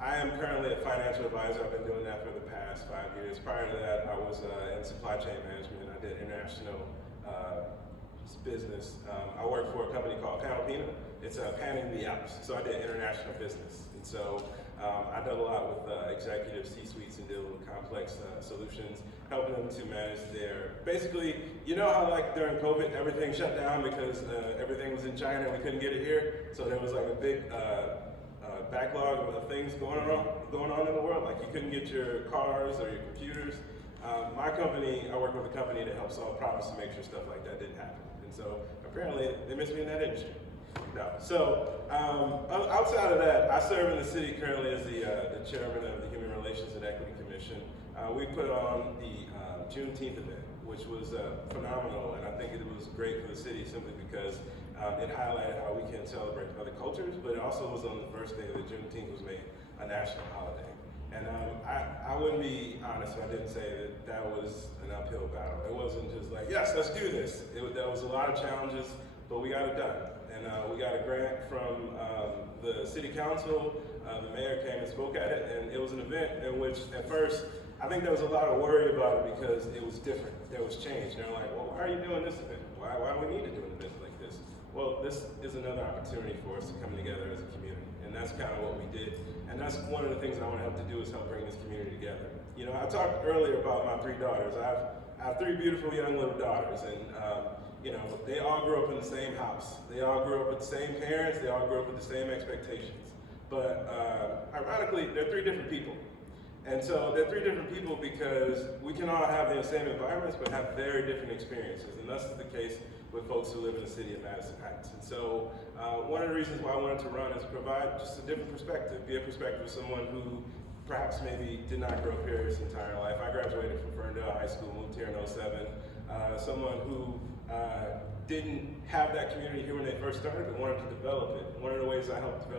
I am currently a financial advisor. I've been doing that for the past 5 years. Prior to that, I was in supply chain management. I did international business. I worked for a company called Panalpina. It's panning the Alps. So I did international business. And so I done a lot with executive C-suites and dealing with complex solutions, helping them to manage their, basically, you know how like during COVID, everything shut down because everything was in China and we couldn't get it here? So there was like a big backlog of things going on in the world. Like you couldn't get your cars or your computers. My company, I work with a company that helps solve problems to make sure stuff like that didn't happen. And so apparently they miss me in that industry. No. So outside of that, I serve in the city currently as the chairman of the Human Relations and Equity Commission. We put on the Juneteenth event, which was phenomenal, and I think it was great for the city simply because it highlighted how we can celebrate other cultures, but it also was on the first day that Juneteenth was made a national holiday. And I wouldn't be honest if I didn't say that that was an uphill battle. It wasn't just like, yes, let's do this. There was a lot of challenges, but we got it done. And we got a grant from the city council. The mayor came and spoke at it, and it was an event in which, at first, I think there was a lot of worry about it because it was different. There was change. And they're like, well, why are you doing this event? Why do we need to do an event like this? Well, this is another opportunity for us to come together as a community. And that's kind of what we did. And that's one of the things I want to help to do is help bring this community together. You know, I talked earlier about my 3 daughters. I have 3 beautiful young little daughters, and you know, they all grew up in the same house. They all grew up with the same parents. They all grew up with the same expectations. But ironically, they're 3 different people. And so they're 3 different people because we can all have the same environments, but have very different experiences. And that's the case with folks who live in the city of Madison Heights. And so one of the reasons why I wanted to run is provide just a different perspective, be a perspective of someone who perhaps maybe did not grow up here his entire life. I graduated from Ferndale High School, moved here in 07. Someone who didn't have that community here when they first started, but wanted to develop it. One of the ways I helped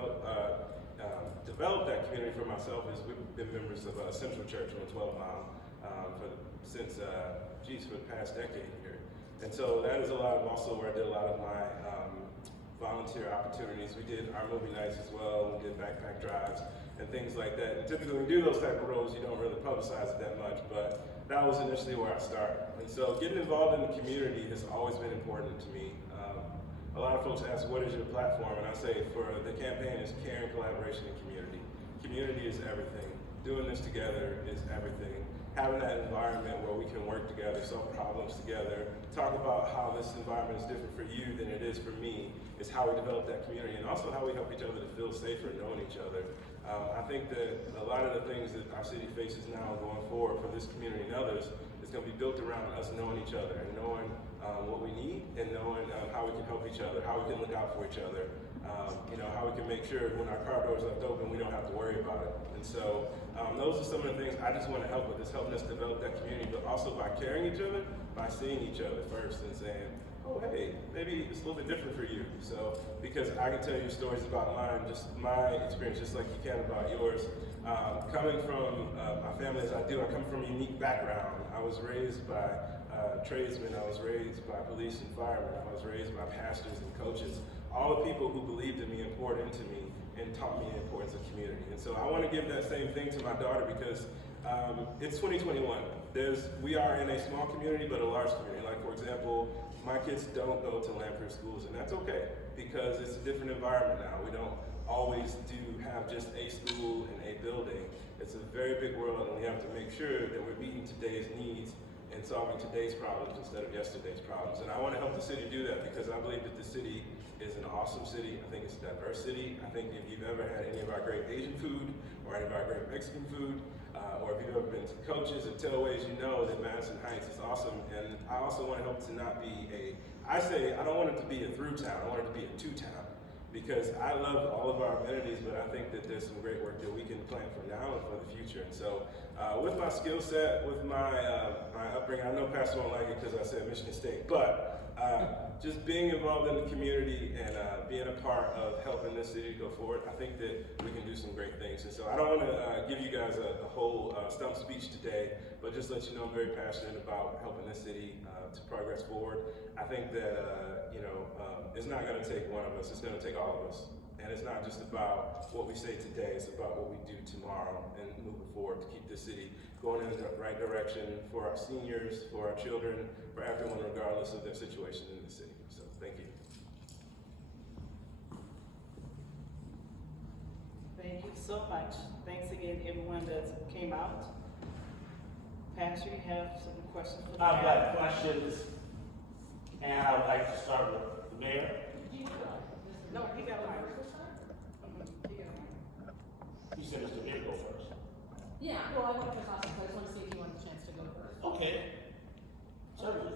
develop that community for myself is we've been members of Central Church on 12 Mile since for the past decade here. And so that is a lot of also where I did a lot of my volunteer opportunities. We did our movie nights as well. We did backpack drives and things like that. And typically when you do those type of roles, you don't really publicize it that much, but that was initially where I started. And so getting involved in the community has always been important to me. A lot of folks ask, what is your platform? And I say for the campaign is caring, collaboration, and community. Community is everything. Doing this together is everything. Having that environment where we can work together, solve problems together, talk about how this environment is different for you than it is for me, is how we develop that community, and also how we help each other to feel safer knowing each other. I think that a lot of the things that our city faces now going forward for this community and others is going to be built around us knowing each other and knowing what we need and knowing how we can help each other, how we can look out for each other, you know, how we can make sure when our car doors left open, we don't have to worry about it. And so those are some of the things I just want to help with, is helping us develop that community, but also by caring each other, by seeing each other first and saying, oh, hey, maybe it's a little bit different for you. So, because I can tell you stories about mine, just my experience, just like you can about yours. Coming from my family as I do, I come from a unique background. I was raised by tradesmen, I was raised by police and firemen, I was raised by pastors and coaches, all the people who believed in me and poured into me and taught me the importance of community. And so I want to give that same thing to my daughter because it's 2021. We are in a small community, but a large community. Like, for example, my kids don't go to Lamprey schools, and that's okay because it's a different environment now. We don't always have just a school and a building. It's a very big world, and we have to make sure that we're meeting today's needs and solving today's problems instead of yesterday's problems. And I want to help the city do that because I believe that the city is an awesome city. I think it's a diverse city. I think if you've ever had any of our great Asian food or any of our great Mexican food, or if you've ever been to Coaches or Tailways, you know that Madison Heights is awesome. And I also want to help to not be I don't want it to be a through town, I want it to be a to town. Because I love all of our amenities, but I think that there's some great work that we can plan for now and for the future. And so with my skill set, with my upbringing, I know Pastor won't like it because I said Michigan State, but just being involved in the community and being a part of helping this city go forward, I think that we can do some great things. And so I don't want to give you guys a whole stump speech today, but just let you know I'm very passionate about helping this city to progress forward. I think that it's not going to take one of us, it's going to take all of us. And it's not just about what we say today, it's about what we do tomorrow and moving forward to keep this city going in the right direction for our seniors, for our children, for everyone regardless of their situation in the city. So thank you. Thank you so much. Thanks again, everyone that came out. Pastor, you have some questions for the I've got questions, and I would like to start with the mayor. No, he got one. You said Mr. Mayor go first. Yeah, well, I went first also, so I just want to see if you want a chance to go first. Okay. So,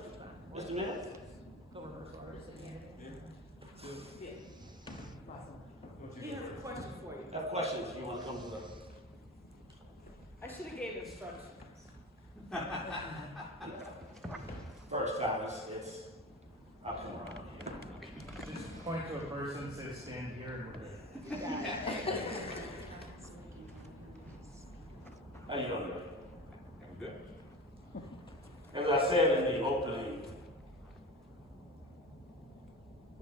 Mr. Mayor? Go reverse order. instructions. First time, it's, I'll come around here. Just point to a person, say stand here, and we're good. How you doing? I'm good. As I said in the opening,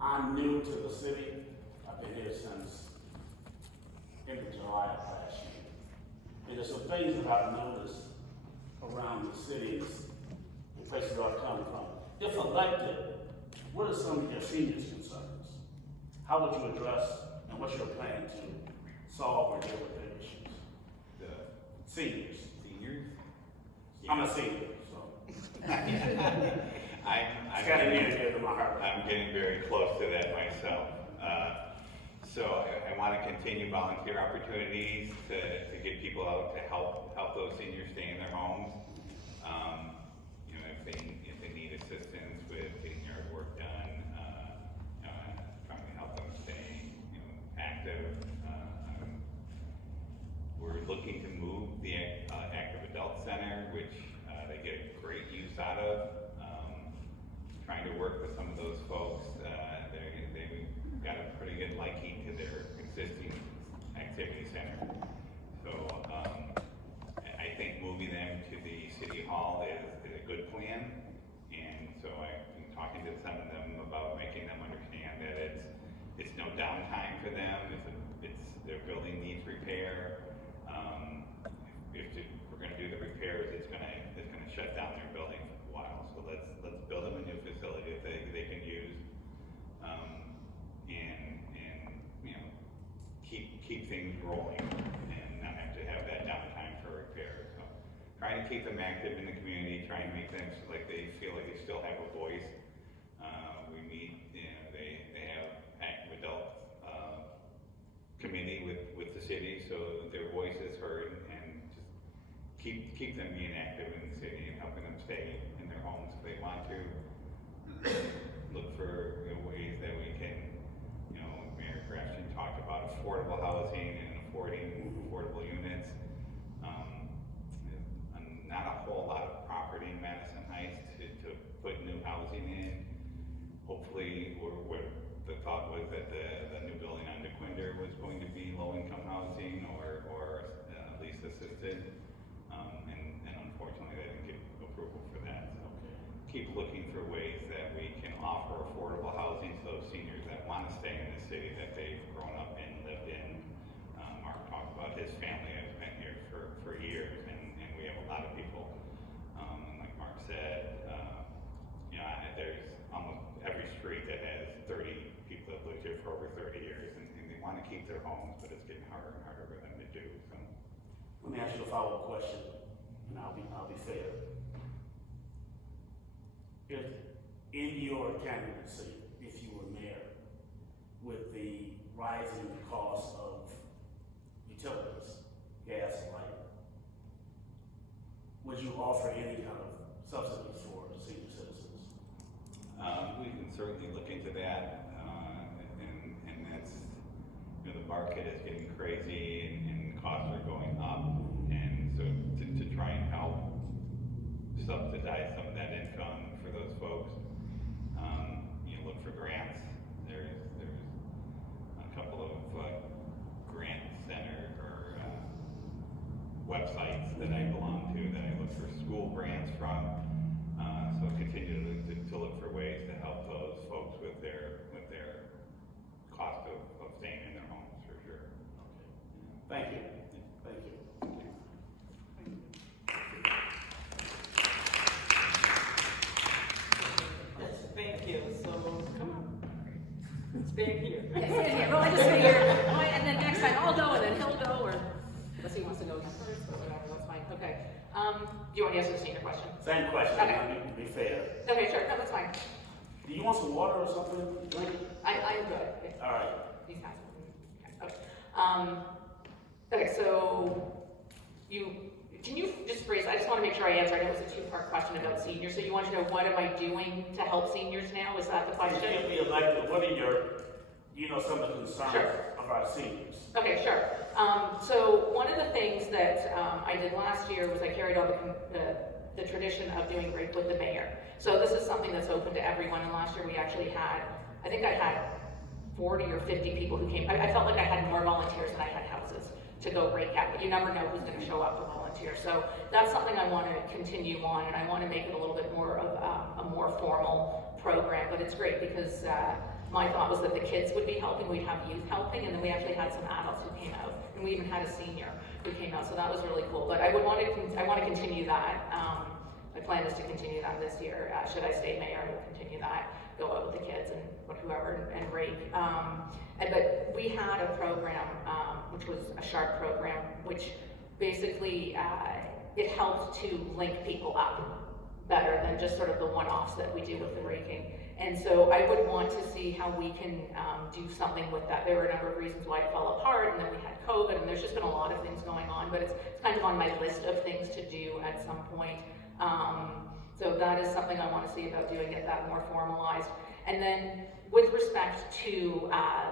I'm new to the city. I've been here since end of July of last year. And there's some things that I've noticed around the cities and places where I've come from. If elected, what are some of your seniors' concerns? How would you address and what's your plan to solve or deal with their issues? The Seniors. seniors? I'm a senior, so. I'm It's got a near dear to my heart. I'm getting very close to that myself. So I want to continue volunteer opportunities to get people out to help those seniors stay in their homes. You know, if they need assistance with getting yard work done, trying to help them stay, you know, active. We're looking to move the Active Adult Center, which they get great use out of. Trying to work with some of those folks. They got a pretty good liking to their existing activity center. So I think moving them to the city hall is a good plan. And so I've been talking to some of them about making them understand that it's no downtime for them. It's their building needs repair. If we're going to do the repairs, it's going to shut down their building for a while. So let's build them a new facility that they can use, and you know, keep things rolling and not have to have that downtime for repair. So trying to keep them active in the community, trying to make them like they feel like they still have a voice. We meet, you know, they have active adult committee with the city, so their voice is heard, and just keep them being active in the city and helping them stay in their homes if they want to. Look for, you know, ways that we can, you know, Mayor Grafton talked about affordable housing and affordable units. Not a whole lot of property in Madison Heights to put new housing in. Hopefully, the thought was that the new building on DeQuinder was going to be low-income housing or at least assisted. And unfortunately, they didn't get approval for that. So keep looking for ways that we can offer affordable housing to those seniors that want to stay in the city that they've grown up in, lived in. Mark talked about his family has been here for years, and we have a lot of people. And like Mark said, you know, there's almost every street that has 30 people that lived here for over 30 years, and they want to keep their homes, but it's getting harder and harder for them to do. So. Let me ask you a follow-up question, and I'll be fair. If in your candidacy, if you were mayor, with the rising cost of utilities, gas, and light, would you offer any kind of subsidies for senior citizens? We can certainly look into that, and that's, you know, the market is getting crazy and costs are going up, and so to try and help subsidize some of that income for those folks, you know, look for grants. There's a couple of grant center or websites that I belong to that I look for school grants from. So continue to look for ways to help those folks with their cost of staying in their homes for sure. Thank you. Thank you. Yes, thank you. So, come on. Stand here. Yes, yeah. Well, I just figured, and then next time I'll go, and then he'll go, or unless he wants to go again first, or whatever, that's fine. Okay. Do you want to answer the senior question? Same question, Okay. I need to be fair. Okay, sure. No, that's fine. Do you want some water or something? Drink? I'm good. All right. He's has one. Okay. Okay, so can you just phrase, I just want to make sure I answer, I know it was a two-part question about seniors, so you want to know what am I doing to help seniors now, is that the question? You can't be elected, what are some of the concerns Sure. of our seniors. Okay, sure. So one of the things that I did last year was I carried on the tradition of doing Break with the mayor. So this is something that's open to everyone, and last year we actually had, I think I had 40 or 50 people who came. I felt like I had more volunteers than I had houses to go break at, but you never know who's going to show up to volunteer. So that's something I want to continue on, and I want to make it a little bit more of a more formal program. But it's great because my thought was that the kids would be helping, we'd have youth helping, and then we actually had some adults who came out, and we even had a senior who came out. So that was really cool. But I want to continue that. My plan is to continue that this year. Should I stay mayor, I will continue that. Go out with the kids and whoever and rake. But we had a program, which was a shark program, which basically it helped to link people up better than just sort of the one-offs that we do with the raking. And so I would want to see how we can do something with that. There were a number of reasons why it fell apart, and then we had COVID, and there's just been a lot of things going on, but it's kind of on my list of things to do at some point. So that is something I want to see about doing it that more formalized. And then with respect to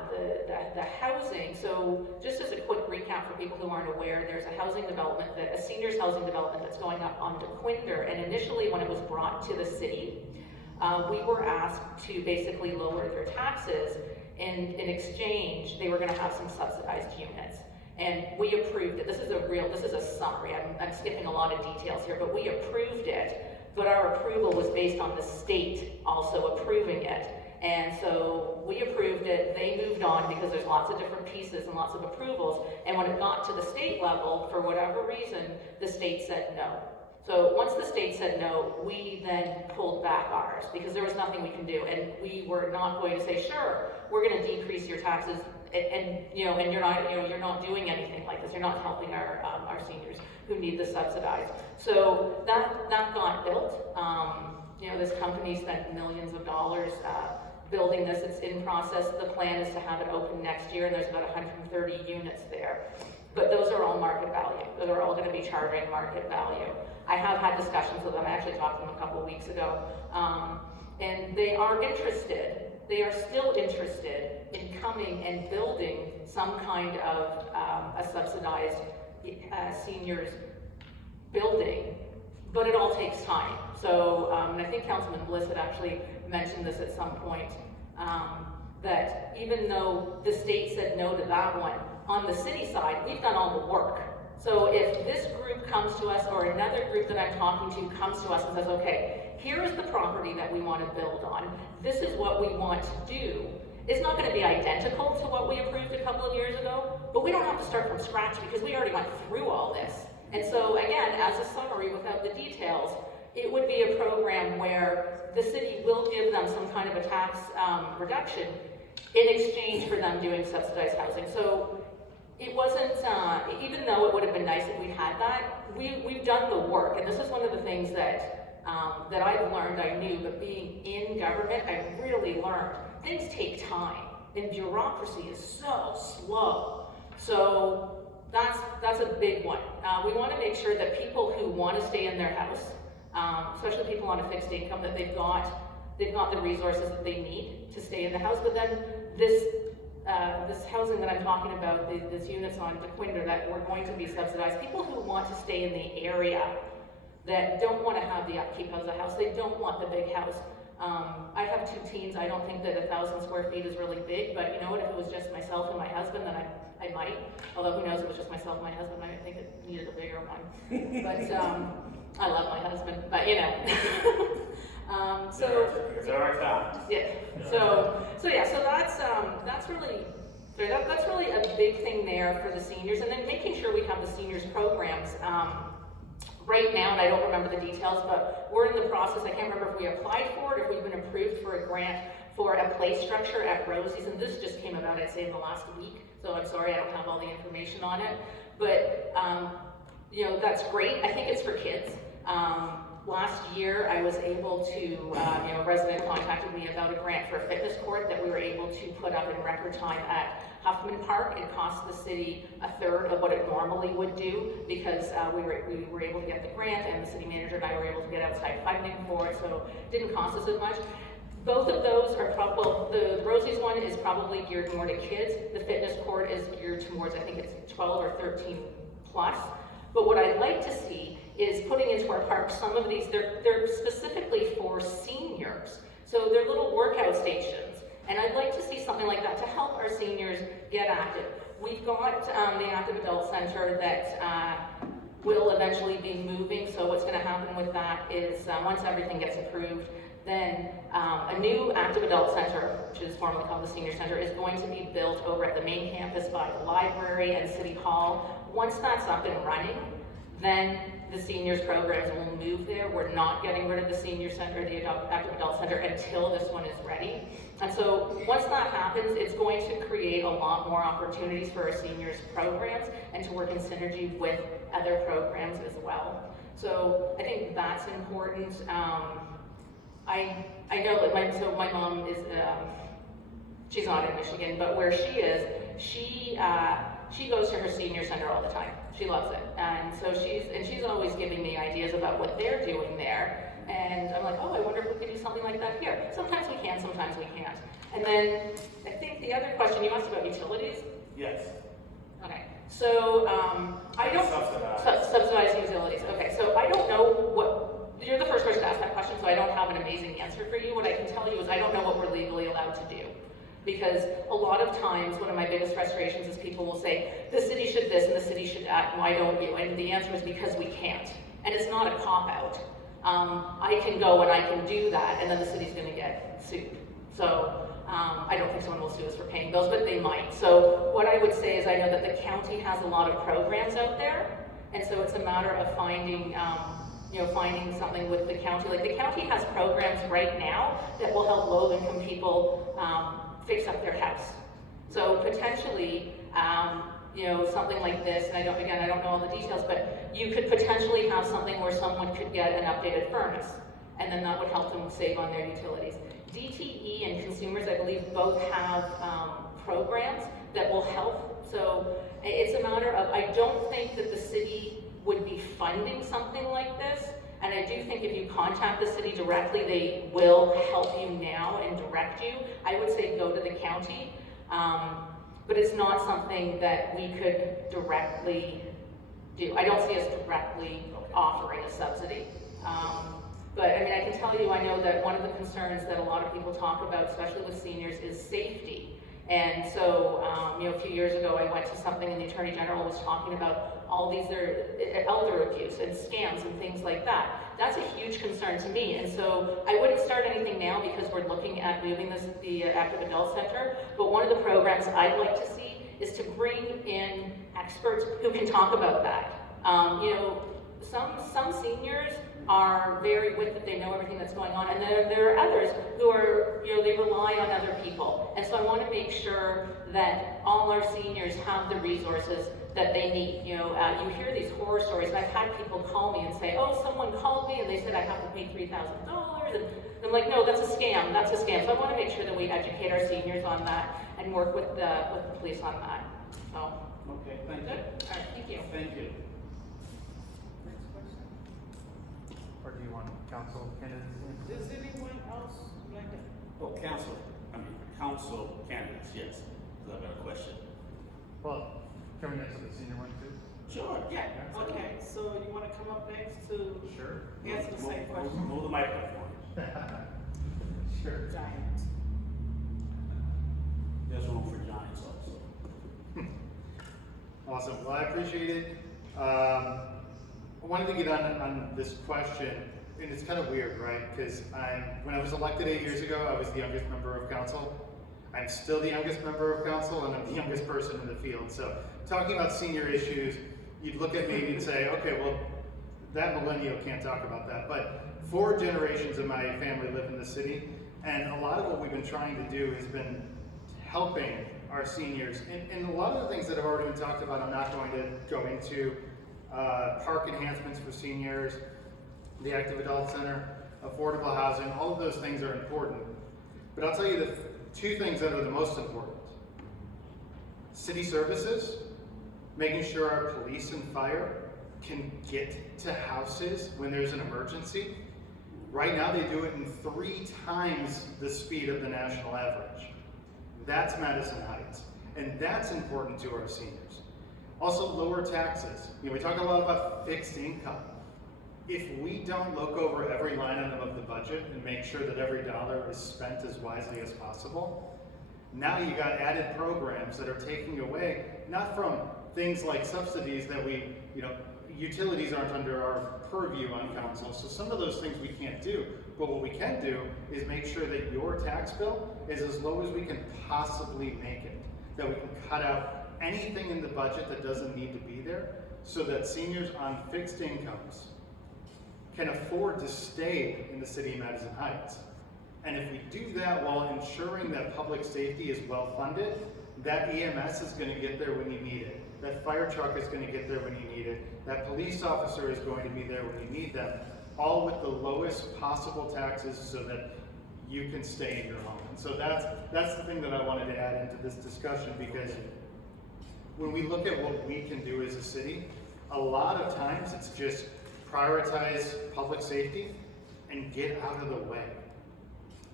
the housing, so just as a quick recap for people who aren't aware, there's a housing development, a seniors housing development that's going up on DeQuinder, and initially when it was brought to the city, we were asked to basically lower their taxes, and in exchange, they were going to have some subsidized units. And we approved it. This is a summary. I'm skipping a lot of details here, but we approved it. But our approval was based on the state also approving it. And so we approved it, they moved on because there's lots of different pieces and lots of approvals. And when it got to the state level, for whatever reason, the state said no. So once the state said no, we then pulled back ours because there was nothing we can do. And we were not going to say, sure, we're going to decrease your taxes and you're not doing anything like this. You're not helping our seniors who need the subsidized. So that got built. This company spent millions of dollars building this. It's in process. The plan is to have it open next year, and there's about 130 units there. But those are all market value. Those are all going to be charging market value. I have had discussions with them. I actually talked to them a couple of weeks ago. And they are interested. They are still interested in coming and building some kind of a subsidized seniors building, but it all takes time. So, and I think Councilman Bliss had actually mentioned this at some point, that even though the state said no to that one, on the city side, we've done all the work. So if this group comes to us, or another group that I'm talking to comes to us and says, okay, here is the property that we want to build on, this is what we want to do, it's not going to be identical to what we approved a couple of years ago, but we don't have to start from scratch because we already went through all this. And so again, as a summary without the details, it would be a program where the city will give them some kind of a tax reduction in exchange for them doing subsidized housing. So it wasn't, even though it would have been nice if we had that, we've done the work. And this is one of the things that I've learned I knew, but being in government, I really learned things take time, and bureaucracy is so slow. So that's a big one. We want to make sure that people who want to stay in their house, especially people on a fixed income, that they've got the resources that they need to stay in the house. But then this housing that I'm talking about, these units on DeQuinder that were going to be subsidized, people who want to stay in the area that don't want to have the upkeep of the house, they don't want the big house. I have 2 teens. I don't think that 1,000 square feet is really big, but you know what, if it was just myself and my husband, then I might. Although who knows, if it was just myself and my husband, I might think it needed a bigger one. But I love my husband, but you know. That's really a big thing there for the seniors, and then making sure we have the seniors programs. Right now, and I don't remember the details, but we're in the process. I can't remember if we applied for it, if we've been approved for a grant for a play structure at Rosie's, and this just came about, I'd say, in the last week. So I'm sorry, I don't have all the information on it, but that's great. I think it's for kids. Last year, I was able to, a resident contacted me about a grant for a fitness court that we were able to put up in record time at Huffman Park. It cost the city 1/3 of what it normally would do because we were able to get the grant, and the city manager and I were able to get outside funding for it, so it didn't cost us as much. Both of those are the Rosie's one one is probably geared more to kids. The fitness court is geared towards, I think it's 12 or 13 plus. But what I'd like to see is putting into our parks some of these, they're specifically for seniors. So they're little workout stations. And I'd like to see something like that to help our seniors get active. We've got the Active Adult Center that will eventually be moving. So what's gonna happen with that is once everything gets approved, then a new Active Adult Center, which is formerly called the Senior Center, is going to be built over at the main campus by the library and City Hall. Once that's up and running, then the seniors programs will move there. We're not getting rid of the Senior Center, the Active Adult Center, until this one is ready. And so once that happens, it's going to create a lot more opportunities for our seniors programs and to work in synergy with other programs as well. So I think that's important. I know that my mom is, she's not in Michigan, but where she is, she goes to her senior center all the time. She loves it. And so she's always giving me ideas about what they're doing there. And I'm like, oh, I wonder if we could do something like that here. Sometimes we can, sometimes we can't. And then I think the other question you asked about utilities. Yes. Okay, so I don't subsidize utilities. Okay, so I don't know what. You're the first person to ask that question, so I don't have an amazing answer for you. What I can tell you is I don't know what we're legally allowed to do. Because a lot of times, one of my biggest frustrations is people will say, the city should this and the city should that, why don't you? And the answer is because we can't. And it's not a cop-out. I can go and I can do that, and then the city's gonna get sued. So I don't think someone will sue us for paying bills, but they might. So what I would say is I know that the county has a lot of programs out there, and so it's a matter of finding finding something with the county. Like the county has programs right now that will help low-income people fix up their house. So potentially, something like this, and I don't know all the details, but you could potentially have something where someone could get an updated furnace, and then that would help them save on their utilities. DTE and consumers, I believe, both have programs that will help. So it's a matter of, I don't think that the city would be funding something like this, and I do think if you contact the city directly, they will help you now and direct you. I would say go to the county, but it's not something that we could directly do. I don't see us directly offering a subsidy. But I mean, I can tell you, I know that one of the concerns that a lot of people talk about, especially with seniors, is safety. And so, a few years ago, I went to something and the Attorney General was talking about all these elder abuse and scams and things like that. That's a huge concern to me. And so I wouldn't start anything now because we're looking at moving the Active Adult Center. But one of the programs I'd like to see is to bring in experts who can talk about that. Some seniors are very with it, they know everything that's going on, and then there are others who are, they rely on other people. And so I want to make sure that all our seniors have the resources that they need. You hear these horror stories, and I've had people call me and say, oh, someone called me and they said I have to pay $3,000, and I'm like, no, that's a scam, that's a scam. So I want to make sure that we educate our seniors on that and work with the police on that. So. Okay, thank you. Good. All right, thank you. Thank you. Or do you want council candidates? Does anyone else like to? Oh, council candidates, yes. Is that a better question? Well, can we answer the senior one too? Sure. Yeah, okay, so you wanna come up next to Sure. answer the same question? Move the microphone. Sure. Giant. There's room for giants also. Awesome. Well, I appreciate it. I wanted to get on this question, and it's kind of weird, right? Because when I was elected 8 years ago, I was the youngest member of council. I'm still the youngest member of council, and I'm the youngest person in the field. So talking about senior issues, you'd look at me and say, okay, well, that millennial can't talk about that. But 4 generations of my family live in the city, and a lot of what we've been trying to do has been helping our seniors. And a lot of the things that have already been talked about, I'm not going to go into. Park enhancements for seniors, the Active Adult Center, affordable housing, all of those things are important. But I'll tell you the 2 things that are the most important. City services, making sure our police and fire can get to houses when there's an emergency. Right now they do it in 3 times the speed of the national average. That's Madison Heights. And that's important to our seniors. Also, lower taxes. We talk a lot about fixed income. If we don't look over every line item of the budget and make sure that every dollar is spent as wisely as possible, now you got added programs that are taking away, not from things like subsidies that utilities aren't under our purview on council, so some of those things we can't do. But what we can do is make sure that your tax bill is as low as we can possibly make it. That we can cut out anything in the budget that doesn't need to be there, so that seniors on fixed incomes can afford to stay in the city of Madison Heights. And if we do that while ensuring that public safety is well funded, that EMS is going to get there when you need it. That fire truck is going to get there when you need it. That police officer is going to be there when you need them, all with the lowest possible taxes so that you can stay in your home. And so that's the thing that I wanted to add into this discussion, because when we look at what we can do as a city, a lot of times it's just prioritize public safety and get out of the way.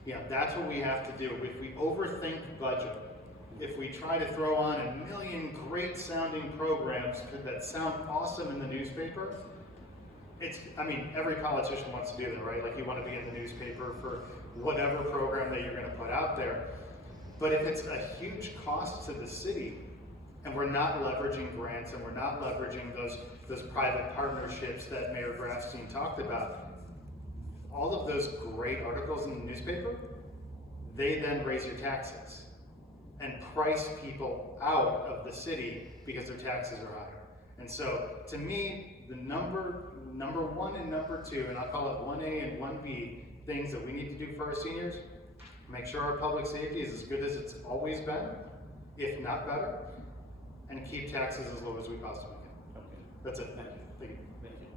Yeah, that's what we have to do. If we overthink budget, if we try to throw on a million great sounding programs that sound awesome in the newspaper, every politician wants to do that, right? Like, you want to be in the newspaper for whatever program that you're going to put out there. But if it's a huge cost to the city, and we're not leveraging grants, and we're not leveraging those private partnerships that Mayor Grafstein talked about, all of those great articles in the newspaper, they then raise your taxes and price people out of the city because their taxes are higher. And so, to me, the number one and number two, and I'll call it 1A and 1B, things that we need to do for our seniors: make sure our public safety is as good as it's always been, if not better, and keep taxes as low as we possibly can. Okay. That's it. Thank you. Thank you. Thank you.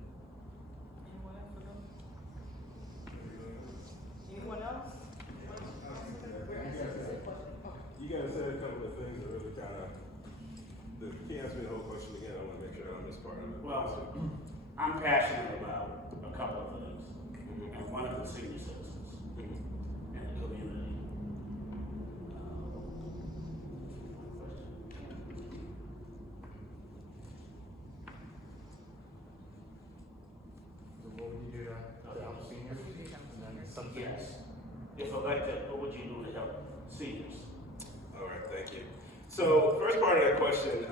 Anyone else? You guys said a couple of things that really kind of, you can't ask me the whole question again, I want to make sure I don't miss part of it. Well, I'm passionate about a couple of things, and one of the senior citizens and the community. So what would you do to help seniors? And then some things. Yes. If elected, what would you do to help seniors? All right, thank you. So, first part of that question,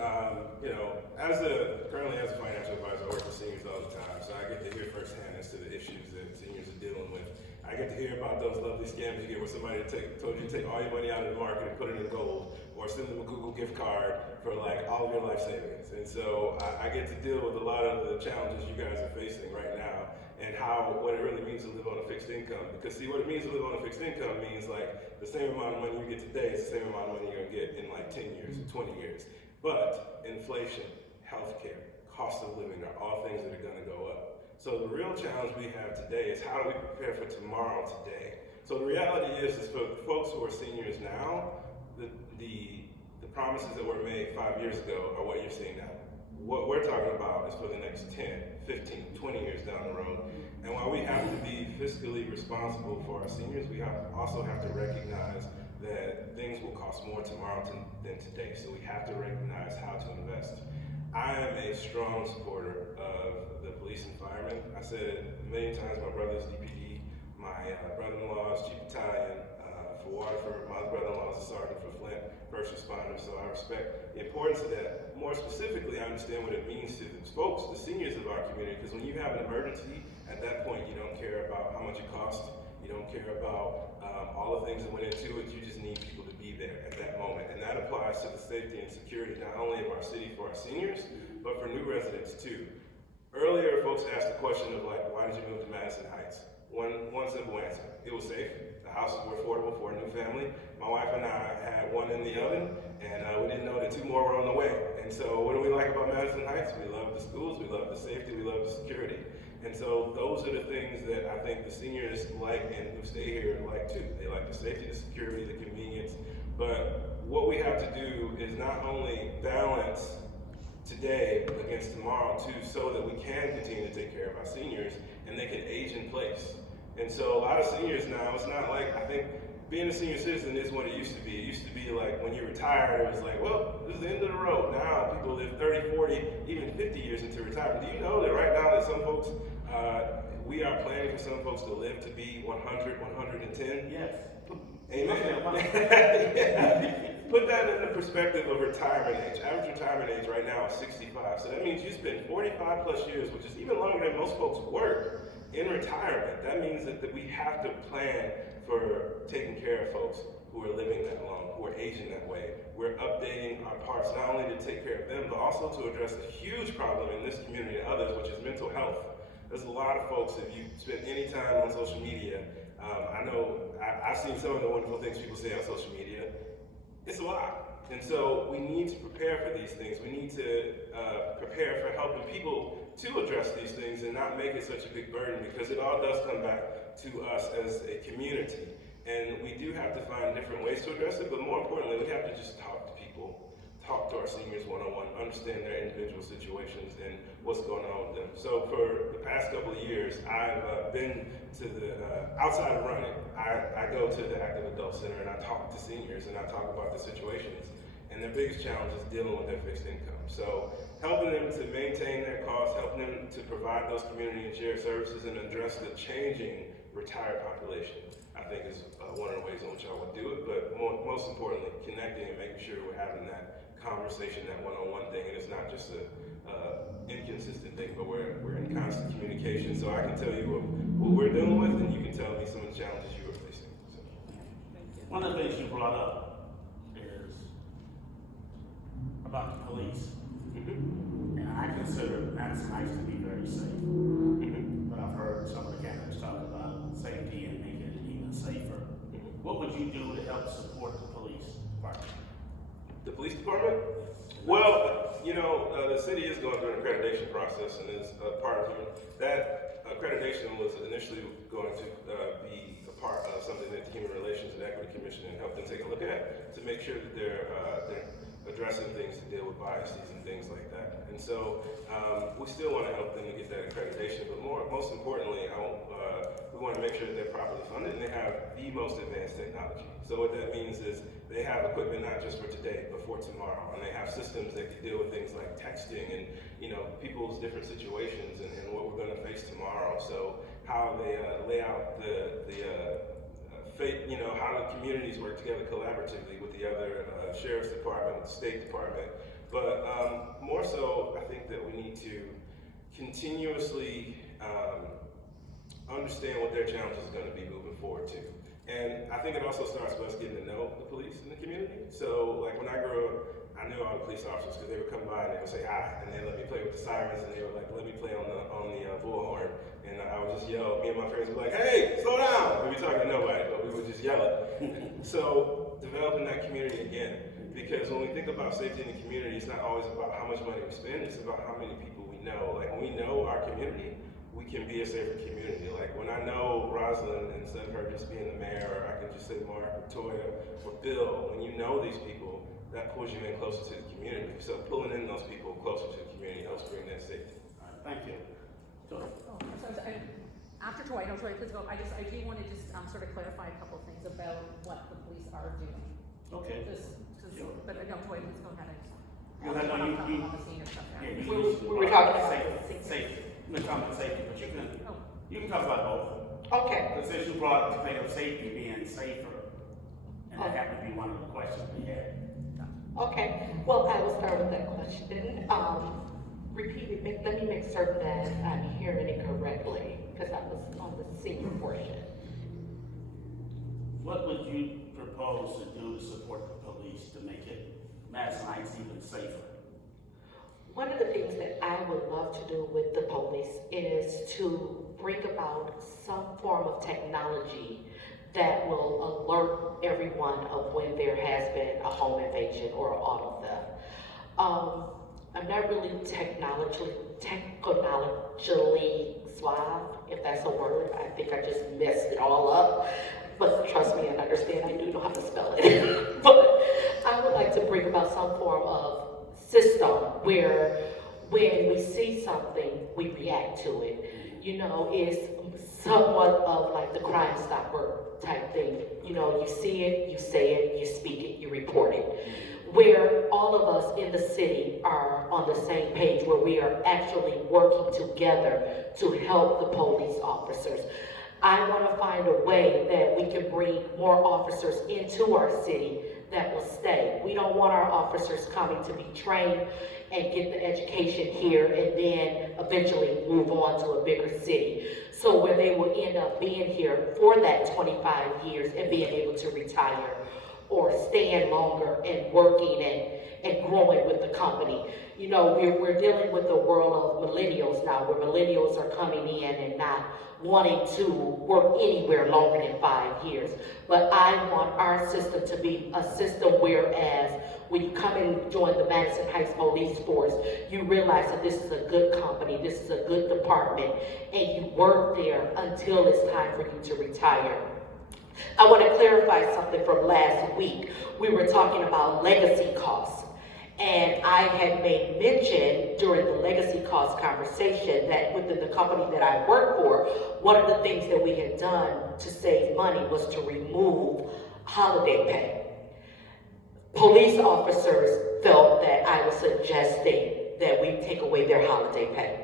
currently as a financial advisor, I work with seniors all the time, so I get to hear firsthand as to the issues that seniors are dealing with. I get to hear about those lovely scams you get where somebody told you to take all your money out of the market and put it in gold, or send them a Google gift card for like all of your life savings. And so I get to deal with a lot of the challenges you guys are facing right now, and what it really means to live on a fixed income. Because see, what it means to live on a fixed income means like the same amount of money you get today is the same amount of money you're gonna get in like 10 years or 20 years. But inflation, healthcare, cost of living are all things that are gonna go up. So the real challenge we have today is how do we prepare for tomorrow today? So the reality is for folks who are seniors now, the promises that were made 5 years ago are what you're seeing now. What we're talking about is for the next 10, 15, 20 years down the road. And while we have to be fiscally responsible for our seniors, we also have to recognize that things will cost more tomorrow than today. So we have to recognize how to invest. I am a strong supporter of the police and firemen. I said it a million times, my brother's DPD, my brother-in-law is Chief Battalion for Waterford, my brother-in-law is a sergeant for Flint, first responder, so I respect the importance of that. More specifically, I understand what it means to the folks, the seniors of our community, because when you have an emergency, at that point you don't care about how much it costs, you don't care about all the things that went into it, you just need people to be there at that moment. And that applies to the safety and security, not only of our city for our seniors, but for new residents too. Earlier, folks asked the question of like, why did you move to Madison Heights? One simple answer, it was safe. The houses were affordable for a new family. My wife and I had one in the oven, and we didn't know that 2 more were on the way. And so what do we like about Madison Heights? We love the schools, we love the safety, we love the security. And so those are the things that I think the seniors like and who stay here like too. They like the safety, the security, the convenience. But what we have to do is not only balance today against tomorrow too, so that we can continue to take care of our seniors and they can age in place. And so a lot of seniors now, it's not like, I think being a senior citizen isn't what it used to be. It used to be like when you retired, it was like, well, this is the end of the road. Now people live 30, 40, even 50 years into retirement. Do you know that right now that some folks, we are planning for some folks to live to be 100, 110? Yes. Amen. Put that in the perspective of retirement age. Average retirement age right now is 65. So that means you spend 45 plus years, which is even longer than most folks work, in retirement. That means that we have to plan for taking care of folks who are living that long, who are aging that way. We're updating our parts not only to take care of them, but also to address a huge problem in this community and others, which is mental health. There's a lot of folks, if you spend any time on social media, I know I've seen some of the wonderful things people say on social media. It's a lot. And so we need to prepare for these things. We need to prepare for helping people to address these things and not make it such a big burden, because it all does come back to us as a community. And we do have to find different ways to address it, but more importantly, we have to just talk to people, talk to our seniors one-on-one, understand their individual situations and what's going on with them. So for the past couple of years, I've been to the, outside of running, I go to the Active Adult Center and I talk to seniors and I talk about the situations. And their biggest challenge is dealing with their fixed income. So helping them to maintain their costs, helping them to provide those community and shared services and address the changing retired population, I think is one of the ways in which I would do it. But most importantly, connecting and making sure we're having that conversation, that one-on-one thing, and it's not just a inconsistent thing, but we're in constant communication. So I can tell you what we're dealing with, and you can tell me some of the challenges you are facing. So. One of the things you brought up is about the police. And I consider Madison Heights to be very safe. But I've heard some of the candidates talk about safety and making it even safer. What would you do to help support the police department? The police department? Well, you know, the city is going through an accreditation process, and is a part of it. That accreditation was initially going to be a part of something that the Human Relations and Equity Commission and help them take a look at to make sure that they're addressing things to deal with biases and things like that. And so we still want to help them to get that accreditation, but most importantly, we want to make sure that they're properly funded and they have the most advanced technology. So what that means is they have equipment not just for today, but for tomorrow. And they have systems that can deal with things like texting and, you know, people's different situations and what we're going to face tomorrow. So how they lay out you know, how the communities work together collaboratively with the other sheriff's department, with the state department. But more so, I think that we need to continuously understand what their challenge is going to be moving forward too. And I think it also starts with us getting to know the police in the community. So like when I grew up, I knew all the police officers because they would come by and they would say hi, and they let me play with the sirens, and they would like let me play on the bullhorn, and I would just yell. Me and my friends would be like, "Hey, slow down!" We'd be talking to nobody, but we would just yell it. So developing that community again, because when we think about safety in the community, it's not always about how much money we spend; it's about how many people we know. Like when we know our community, we can be a safer community. Like when I know Rosalind, instead of her just being the mayor, or I can just say Mark or Toya or Bill, when you know these people, that pulls you in closer to the community. So pulling in those people closer to the community helps bring that safety. All right, thank you. Toya. Oh, so after Toya, no, Toya, please go. I do want to just sort of clarify a couple of things about what the police are doing. Okay. Sure. But no, Toya, please go ahead. Because I know you on the scene and stuff. yeah, We were talking about safety. We're talking about safety, but you can talk about both. Okay. But since you brought up the thing of safety being safer, and that happened to be one of the questions we had. Okay, well, I will start with that question. Repeat it, let me make certain that I'm hearing it correctly, because I was on the senior portion. What would you propose to do to support the police to make it Madison Heights even safer? One of the things that I would love to do with the police is to bring about some form of technology that will alert everyone of when there has been a home invasion or an auto theft. I'm not really technologically suave, if that's a word. I think I just messed it all up. But trust me and understand, I do know how to spell it. But I would like to bring about some form of system where when we see something, we react to it. You know, it's somewhat of like the Crime Stopper type thing. You know, you see it, you say it, you speak it, you report it. Where all of us in the city are on the same page, where we are actually working together to help the police officers. I want to find a way that we can bring more officers into our city that will stay. We don't want our officers coming to be trained and get the education here and then eventually move on to a bigger city. So where they will end up being here for that 25 years and being able to retire or staying longer and working and growing with the company. You know, we're dealing with the world of millennials now, where millennials are coming in and not wanting to work anywhere longer than 5 years. But I want our system to be a system whereas when you come and join the Madison Heights Police Force, you realize that this is a good company, this is a good department, and you work there until it's time for you to retire. I want to clarify something from last week. We were talking about legacy costs. And I had made mention during the legacy cost conversation that within the company that I work for, one of the things that we had done to save money was to remove holiday pay. Police officers felt that I was suggesting that we take away their holiday pay.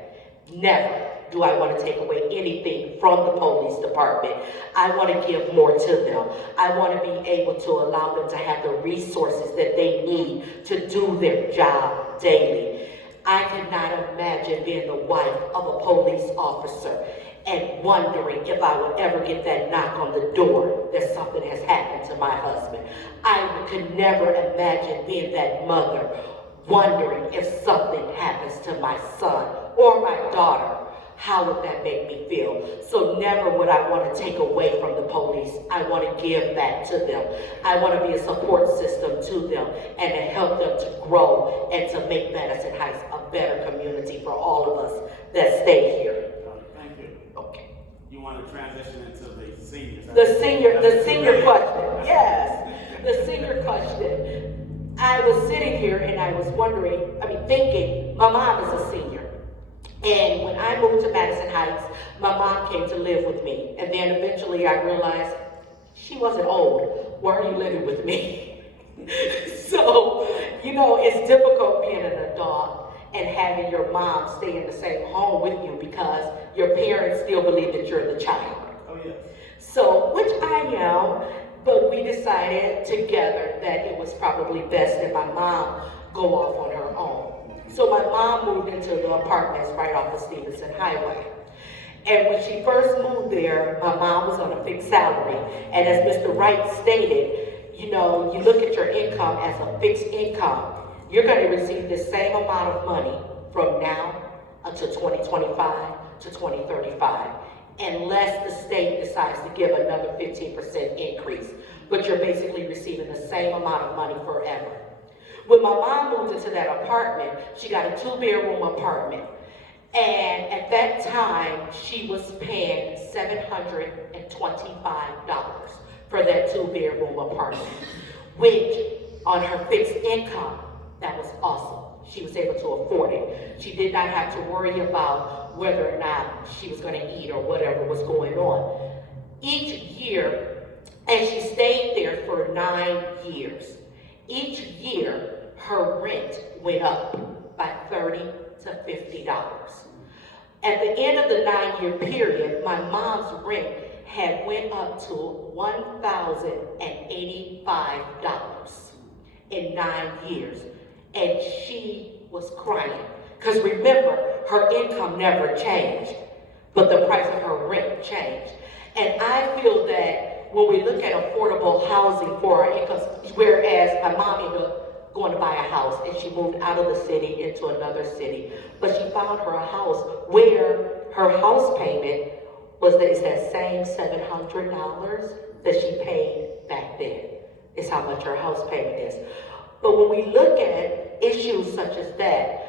Never do I want to take away anything from the police department. I want to give more to them. I want to be able to allow them to have the resources that they need to do their job daily. I cannot imagine being the wife of a police officer and wondering if I would ever get that knock on the door that something has happened to my husband. I could never imagine being that mother wondering if something happens to my son or my daughter. How would that make me feel? So never would I want to take away from the police. I want to give back to them. I want to be a support system to them and to help them to grow and to make Madison Heights a better community for all of us that stay here. Thank you. Okay. You want to transition into the seniors? The senior question. Yes, the senior question. I was sitting here and I was thinking, my mom is a senior. And when I moved to Madison Heights, my mom came to live with me. And then eventually I realized she wasn't old. Why are you living with me? So, you know, it's difficult being an adult and having your mom stay in the same home with you because your parents still believe that you're the child. Oh, yeah. So, which I am, but we decided together that it was probably best that my mom go off on her own. So my mom moved into the apartments right off the Stevenson Highway. And when she first moved there, my mom was on a fixed salary. And as Mr. Wright stated, you know, you look at your income as a fixed income. You're going to receive the same amount of money from now until 2025 to 2035, unless the state decides to give another 15% increase. But you're basically receiving the same amount of money forever. When my mom moved into that apartment, she got a 2-bedroom apartment. And at that time, she was paying $725 for that 2-bedroom apartment, which on her fixed income, that was awesome. She was able to afford it. She did not have to worry about whether or not she was going to eat or whatever was going on. Each year, and she stayed there for 9 years. Each year, her rent went up by $30 to $50. At the end of the 9-year period, my mom's rent had went up to $1,085 in 9 years. And she was crying. Because remember, her income never changed, but the price of her rent changed. And I feel that when we look at affordable housing for our incomes, whereas my mom ended up going to buy a house and she moved out of the city into another city, but she found her a house where her house payment was that same $700 that she paid back then. Is how much her house payment is. But when we look at issues such as that,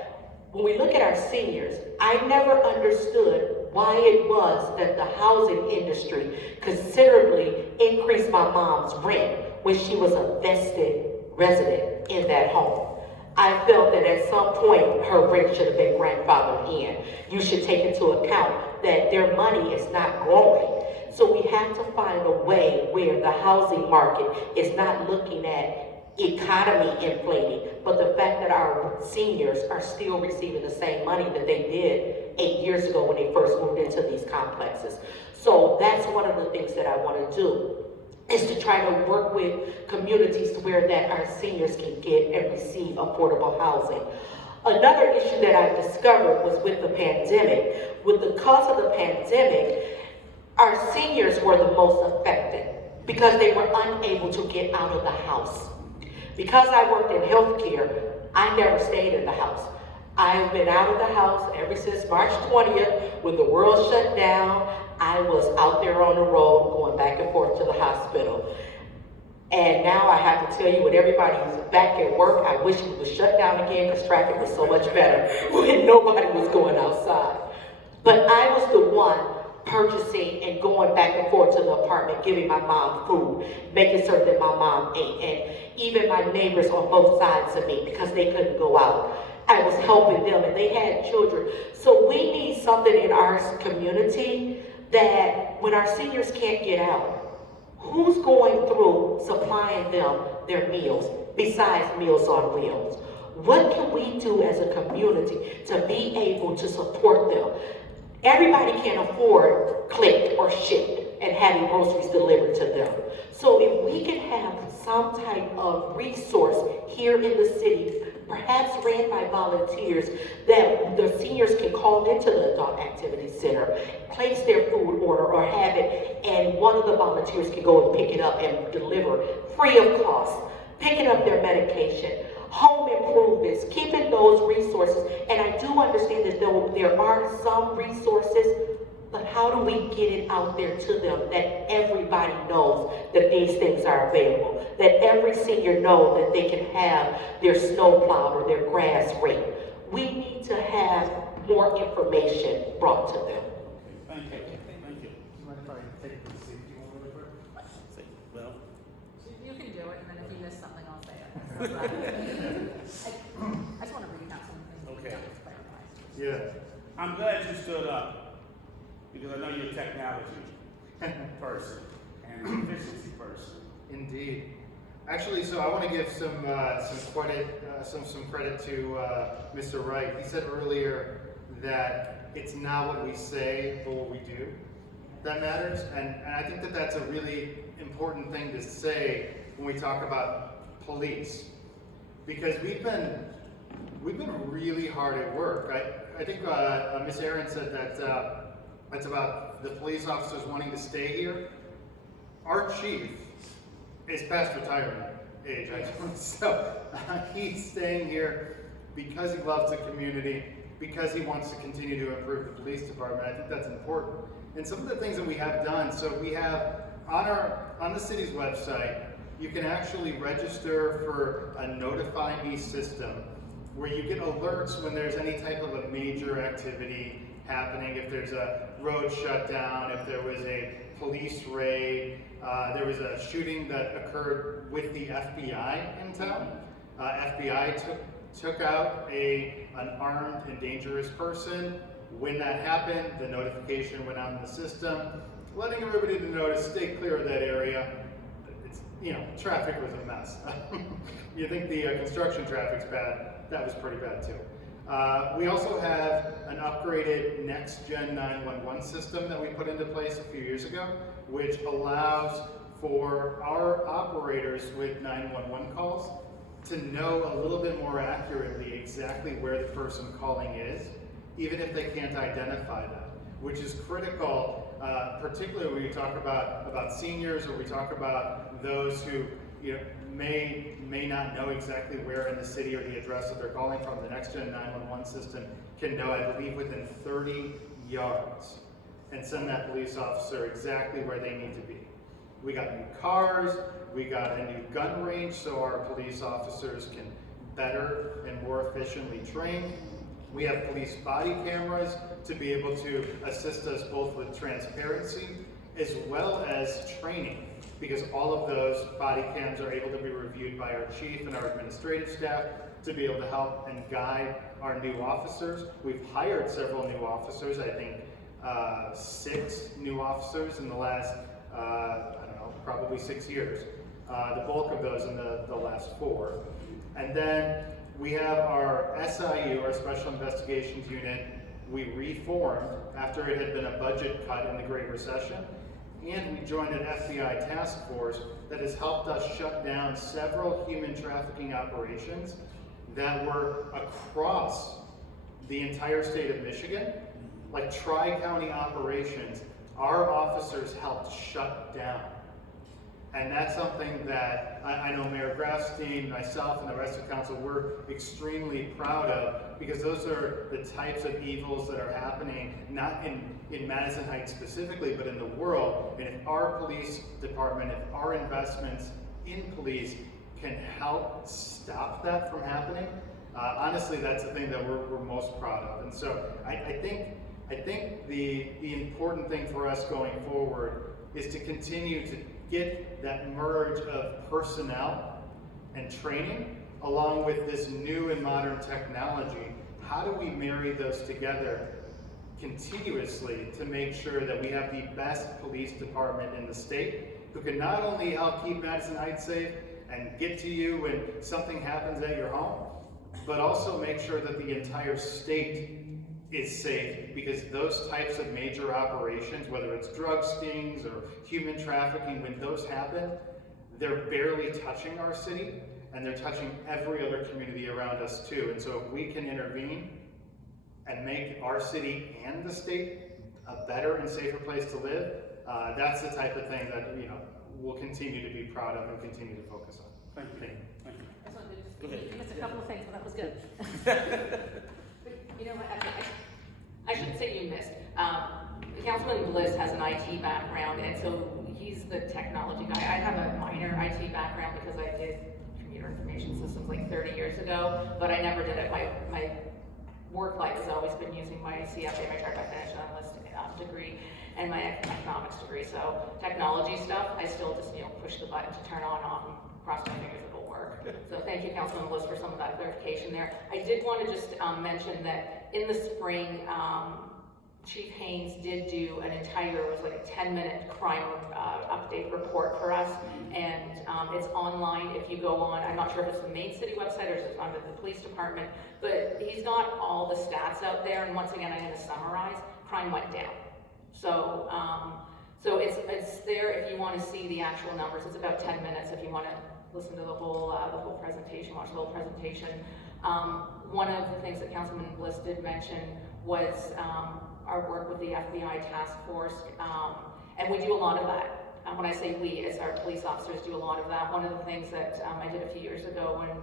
when we look at our seniors, I never understood why it was that the housing industry considerably increased my mom's rent when she was a vested resident in that home. I felt that at some point her rent should have been grandfathered in. You should take into account that their money is not growing. So we have to find a way where the housing market is not looking at economy inflating, but the fact that our seniors are still receiving the same money that they did 8 years ago when they first moved into these complexes. So that's one of the things that I want to do, is to try to work with communities to where that our seniors can get and receive affordable housing. Another issue that I discovered was with the pandemic. With the cause of the pandemic, our seniors were the most affected because they were unable to get out of the house. Because I worked in healthcare, I never stayed in the house. I've been out of the house ever since March 20th when the world shut down. I was out there on the road going back and forth to the hospital. And now I have to tell you, when everybody's back at work, I wish it was shut down again because traffic was so much better when nobody was going outside. But I was the one purchasing and going back and forth to the apartment, giving my mom food, making certain that my mom ate, and even my neighbors on both sides of me, because they couldn't go out, I was helping them, and they had children. So we need something in our community that when our seniors can't get out, who's going through supplying them their meals besides Meals on Wheels? What can we do as a community to be able to support them? Everybody can't afford Click or Shipt and having groceries delivered to them. So if we can have some type of resource here in the city, perhaps ran by volunteers, that the seniors can call into the Adult Activity Center, place their food order or have it, and one of the volunteers can go and pick it up and deliver free of cost, picking up their medication, home improvements, keeping those resources. And I do understand that there are some resources, but how do we get it out there to them that everybody knows that these things are available, that every senior knows that they can have their snow plowed or their grass raked? We need to have more information brought to them. Thank you. Thank you. Do you mind if I take the safety one really quick? Well, You can do it, and then if you miss something, I'll say it. I just want to recap some things. Okay. Just clarify. Yeah. I'm glad you stood up because I know you're a technology person and an efficiency person. Indeed. Actually, so I want to give some credit to Mr. Wright. He said earlier that it's not what we say, but what we do that matters, and I think that that's a really important thing to say when we talk about police, because we've been really hard at work. I think Miss Aaron said that it's about the police officers wanting to stay here. Our chief is past retirement age, so he's staying here because he loves the community, because he wants to continue to improve the police department. I think that's important. And some of the things that we have done, so we have on the city's website, you can actually register for a Notify Me system where you get alerts when there's any type of a major activity happening, if there's a road shutdown, if there was a police raid, there was a shooting that occurred with the FBI in town. FBI took out an armed and dangerous person. When that happened, the notification went out in the system, letting everybody know to stay clear of that area. Traffic was a mess. You think the construction traffic's bad? That was pretty bad too. We also have an upgraded next-gen 911 system that we put into place a few years ago, which allows for our operators with 911 calls to know a little bit more accurately exactly where the person calling is, even if they can't identify that, which is critical, particularly when we talk about seniors, or we talk about those who may not know exactly where in the city or the address that they're calling from. The next-gen 911 system can know, I believe, within 30 yards and send that police officer exactly where they need to be. We got new cars, we got a new gun range so our police officers can better and more efficiently train. We have police body cameras to be able to assist us both with transparency as well as training, because all of those body cams are able to be reviewed by our chief and our administrative staff to be able to help and guide our new officers. We've hired several new officers. I think 6 new officers in the last, I don't know, probably 6 years. The bulk of those in the last 4. And then we have our SIU, our Special Investigations Unit, we reformed after it had been a budget cut in the Great Recession. And we joined an FBI task force that has helped us shut down several human trafficking operations that were across the entire state of Michigan, like tri-county operations. Our officers helped shut down. And that's something that I know Mayor Grafstein, myself, and the rest of council, we're extremely proud of, because those are the types of evils that are happening, not in Madison Heights specifically, but in the world. And if our police department, if our investments in police can help stop that from happening, honestly, that's the thing that we're most proud of. And so I think the important thing for us going forward is to continue to get that merge of personnel and training along with this new and modern technology. How do we marry those together continuously to make sure that we have the best police department in the state, who can not only help keep Madison Heights safe and get to you when something happens at your home, but also make sure that the entire state is safe, because those types of major operations, whether it's drug stings or human trafficking, when those happen, they're barely touching our city, and they're touching every other community around us too. And so if we can intervene and make our city and the state a better and safer place to live, that's the type of thing that we'll continue to be proud of and continue to focus on. Thank you. Thank you. I just wanted to just, Go ahead. you missed a couple of things, but that was good. But you know what, I shouldn't say you missed. Councilman Bliss has an IT background, and so he's the technology guy. I have a minor IT background because I did computer information systems like 30 years ago, but I never did it. My work life has always been using my CFA, my Chartered Financial Analyst degree, and my economics degree. So technology stuff, I still just push the button to turn on and off and cross my fingers it'll work. So thank you, Councilman Bliss, for some of that clarification there. I did want to just mention that in the spring, Chief Haynes did do an entire, it was like a 10-minute crime update report for us, and it's online if you go on. I'm not sure if it's the main city website or if it's under the police department, but he's got all the stats out there, and once again, I'm going to summarize. Crime went down. So, so it's there if you want to see the actual numbers. It's about 10 minutes if you want to listen to the whole presentation, watch the whole presentation. One of the things that Councilman Bliss did mention was our work with the FBI task force, and we do a lot of that. When I say we, as our police officers do a lot of that. One of the things that I did a few years ago when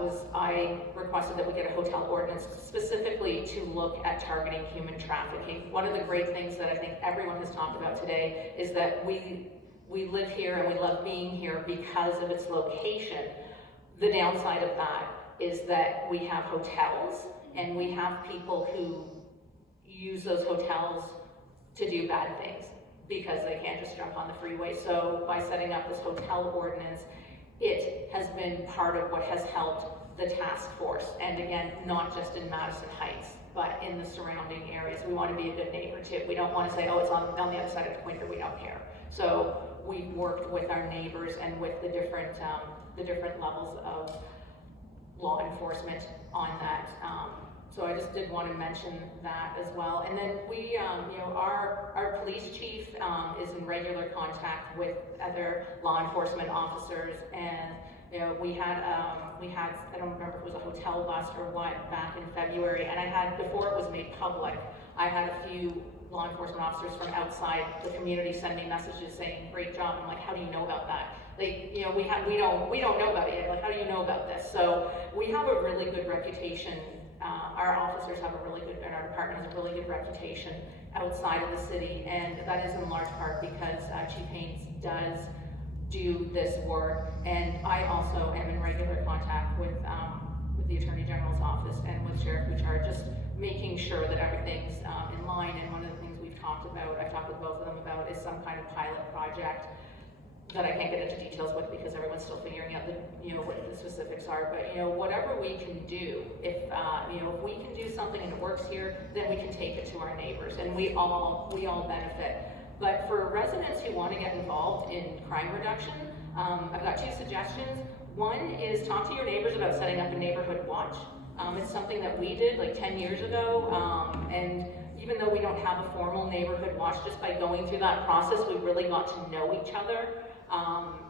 was I requested that we get a hotel ordinance specifically to look at targeting human trafficking. One of the great things that I think everyone has talked about today is that we live here and we love being here because of its location. The downside of that is that we have hotels and we have people who use those hotels to do bad things because they can't just jump on the freeway. So by setting up this hotel ordinance, it has been part of what has helped the task force. And again, not just in Madison Heights, but in the surrounding areas. We want to be a good neighbor too. We don't want to say, oh, it's on the other side of the pointer, we don't care. So we've worked with our neighbors and with the different levels of law enforcement on that. So I just did want to mention that as well. And then we, our police chief is in regular contact with other law enforcement officers, and we had, I don't remember if it was a hotel bust or what, back in February, and I had, before it was made public, I had a few law enforcement officers from outside the community send me messages saying, great job. I'm like, how do you know about that? Like, we don't know about it. Like, how do you know about this? So we have a really good reputation. Our officers have a really good, and our department has a really good reputation outside of the city, and that is in large part because Chief Haynes does do this work, and I also am in regular contact with the Attorney General's office and with Sheriff Bouchard, just making sure that everything's in line. And one of the things we've talked about, I've talked with both of them about, is some kind of pilot project that I can't get into details with because everyone's still figuring out the, what the specifics are, but, whatever we can do, if we can do something and it works here, then we can take it to our neighbors, and we all benefit. But for residents who want to get involved in crime reduction, I've got 2 suggestions. One is talk to your neighbors about setting up a neighborhood watch. It's something that we did like 10 years ago, and even though we don't have a formal neighborhood watch, just by going through that process, we really got to know each other,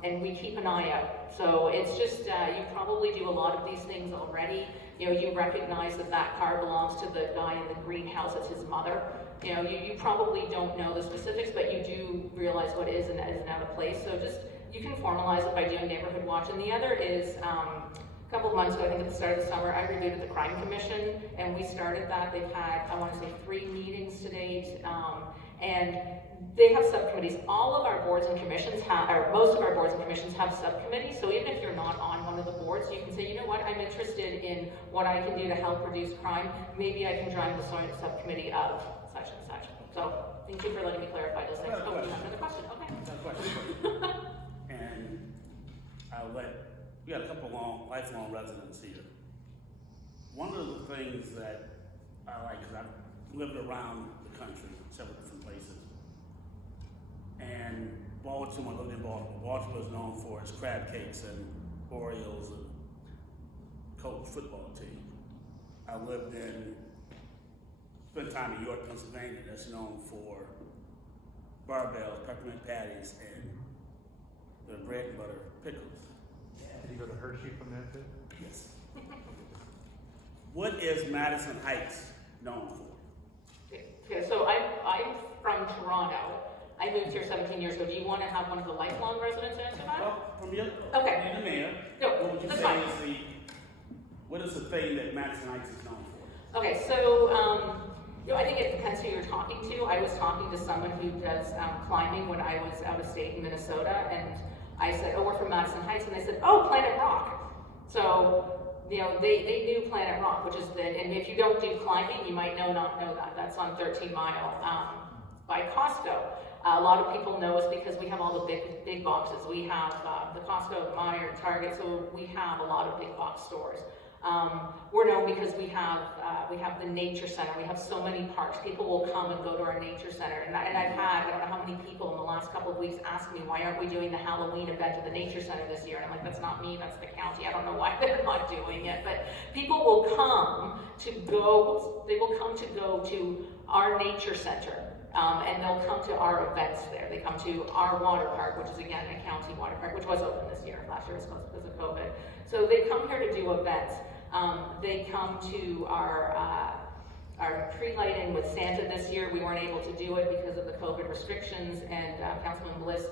and we keep an eye out. So it's just, you probably do a lot of these things already. You recognize that car belongs to the guy in the greenhouse, it's his mother. You probably don't know the specifics, but you do realize what is and isn't out of place. So just, you can formalize it by doing neighborhood watch. And the other is, a couple of months ago, I think at the start of the summer, I reviewed the Crime Commission, and we started that. They've had, I want to say, 3 meetings to date, and they have subcommittees. All of our boards and commissions have, or most of our boards and commissions have subcommittees, so even if you're not on one of the boards, you can say, you know what, I'm interested in what I can do to help reduce crime. Maybe I can join the subcommittee of such and such. So, thank you for letting me clarify those things. Oh, you have another question? Okay. Another question. And we got a couple lifelong residents here. One of the things that I like is I've lived around the country, several different places. And Baltimore, I lived in Baltimore. Baltimore is known for its crab cakes and Orioles and Colts football team. I spent time in York, Pennsylvania, that's known for barbells, peppermint patties, and the bread and butter pickles. Did you go to Hershey from there too? Yes. What is Madison Heights known for? Okay, so I'm from Toronto. I moved here 17 years ago. Do you want to have one of the lifelong residents answer that? Well, from your Okay. the mayor, No, what would you that's say fine. what is the thing that Madison Heights is known for? Okay, so I think it depends who you're talking to. I was talking to someone who does climbing when I was out of state in Minnesota, and I said, oh, we're from Madison Heights, and they said, oh, Planet Rock. So, they knew Planet Rock, which is and if you don't do climbing, you might not know that. That's on 13 Mile by Costco. A lot of people know us because we have all the big boxes. We have the Costco, the Muir, Target, so we have a lot of big box stores. We're known because we have the nature center. We have so many parks. People will come and go to our nature center. And I've had, I don't know how many people in the last couple of weeks ask me, why aren't we doing the Halloween event at the nature center this year? And I'm like, that's not me, that's the county. I don't know why they're not doing it. But people will come to go to our nature center. And they'll come to our events there. They come to our water park, which is again a county water park, which was open this year. Last year was closed because of COVID. So they come here to do events. They come to our tree lighting with Santa this year. We weren't able to do it because of the COVID restrictions, and Councilman Bliss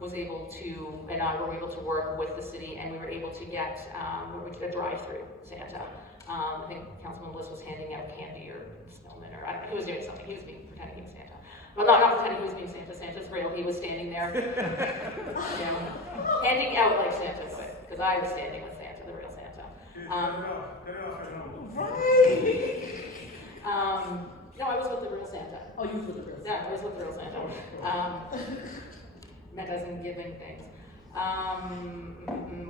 was able to, and I were able to work with the city, and we were able to get a drive-through Santa. I think Councilman Bliss was handing out candy or snowmen, or I don't know, he was doing something. He was pretending he was Santa. Well, not pretending he was being Santa. Santa's real. He was standing there, handing out like Santa would, because I was standing with Santa, the real Santa. No, I was with the real Santa. Oh, you were the real. Yeah, I was with the real Santa. Madison giving things.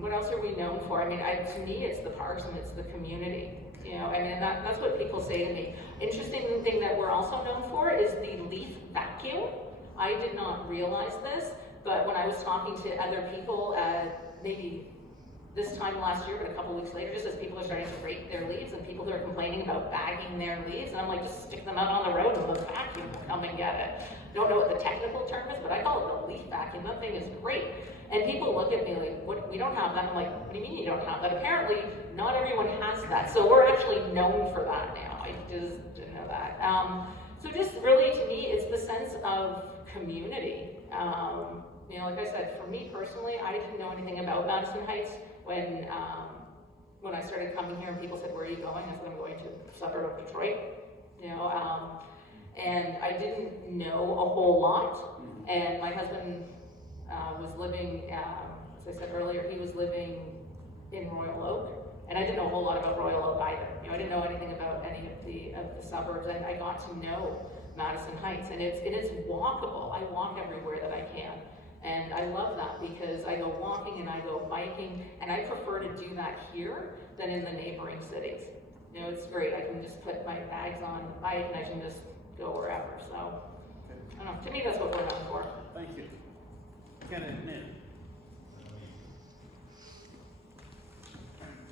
What else are we known for? I mean, to me, it's the parks and it's the community. That's what people say to me. Interesting thing that we're also known for is the leaf vacuum. I did not realize this, but when I was talking to other people, maybe this time last year, but a couple weeks later, just as people are starting to rake their leaves and people who are complaining about bagging their leaves, and I'm like, just stick them out on the road and the vacuum will come and get it. Don't know what the technical term is, but I call it the leaf vacuum. That thing is great. And people look at me like, what, we don't have that. I'm like, what do you mean you don't have that? Apparently, not everyone has that. So we're actually known for that now. I just didn't know that. So just really, to me, it's the sense of community. Like I said, for me personally, I didn't know anything about Madison Heights when I started coming here and people said, where are you going? I said, I'm going to the suburb of Detroit. And I didn't know a whole lot. And my husband was living, as I said earlier, he was living in Royal Oak, and I didn't know a whole lot about Royal Oak either. I didn't know anything about any of the suburbs, and I got to know Madison Heights, and it's walkable. I walk everywhere that I can. And I love that because I go walking and I go biking, and I prefer to do that here than in the neighboring cities. You know, it's great. I can just put my bags on the bike and I can just go wherever. So, I don't know. To me, that's what we're known for. Thank you. Candidate Ned.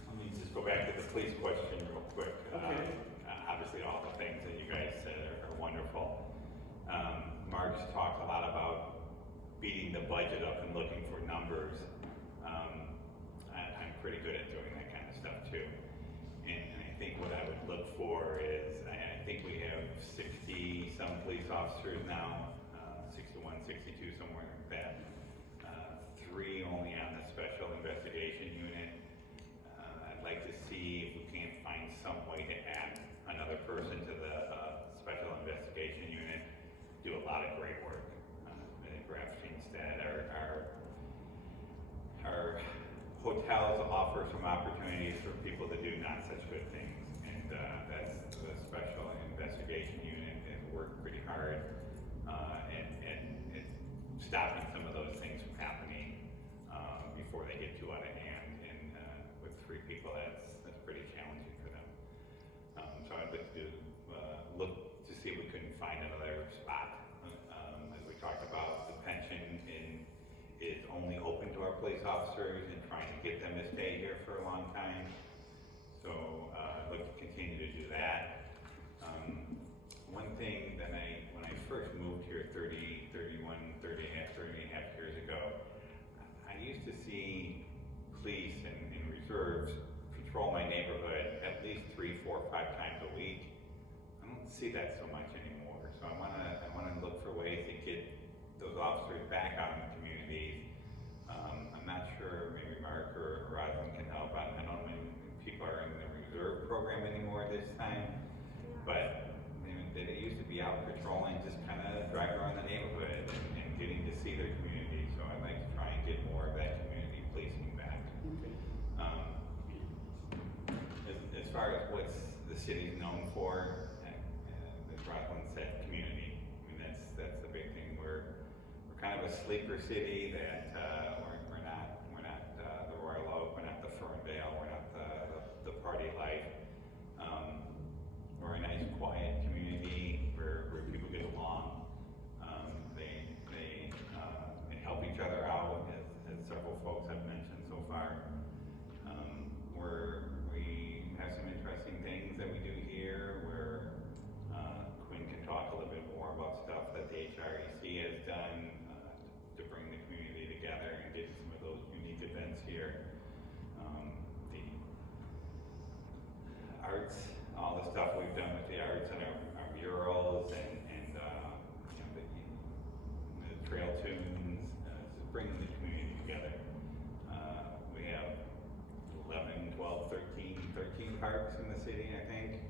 Let me just go back to the police question real quick. Okay. Obviously, all the things that you guys said are wonderful. Mark's talked a lot about beating the budget up and looking for numbers. I'm pretty good at doing that kind of stuff too. And I think what I would look for is, I think we have 60 some police officers now, 61, 62, somewhere like that. 3 only on the special investigation unit. I'd like to see if we can't find some way to add another person to the special investigation unit. Do a lot of great work. I think Grafsteinstead, our hotels offer some opportunities for people to do not such good things, and that's the special investigation unit has worked pretty hard and stopping some of those things from happening before they get too out of hand. And with 3 people, that's pretty challenging for them. So I'd like to look to see if we couldn't find another spot. As we talked about, the pension is only open to our police officers and trying to get them to stay here for a long time. So I'd like to continue to do that. One thing that when I first moved here 30 and a half years ago, I used to see police and reserves patrol my neighborhood at least 3, 4, 5 times a week. I don't see that so much anymore. So I wanna look for ways to get those officers back out in the communities. I'm not sure, maybe Mark or Rosalind can help. I don't know how many people are in the reserve program anymore this time, but they used to be out patrolling, just kind of driving around the neighborhood and getting to see their community. So I'd like to try and get more of that community policing back. As far as what's the city's known for, as Rosalind said, community. I mean, that's the big thing. We're kind of a sleeper city that we're not the Royal Oak, we're not the Ferndale, we're not the party life. We're a nice, quiet community where people get along. They help each other out, as several folks have mentioned so far. We have some interesting things that we do here where Quinn can talk a little bit more about stuff that the HREC has done to bring the community together and get some of those unique events here. The arts, all the stuff we've done with the arts and our murals and the trail tunes, just bringing the community together. We have 11, 12, 13 parks in the city, I think.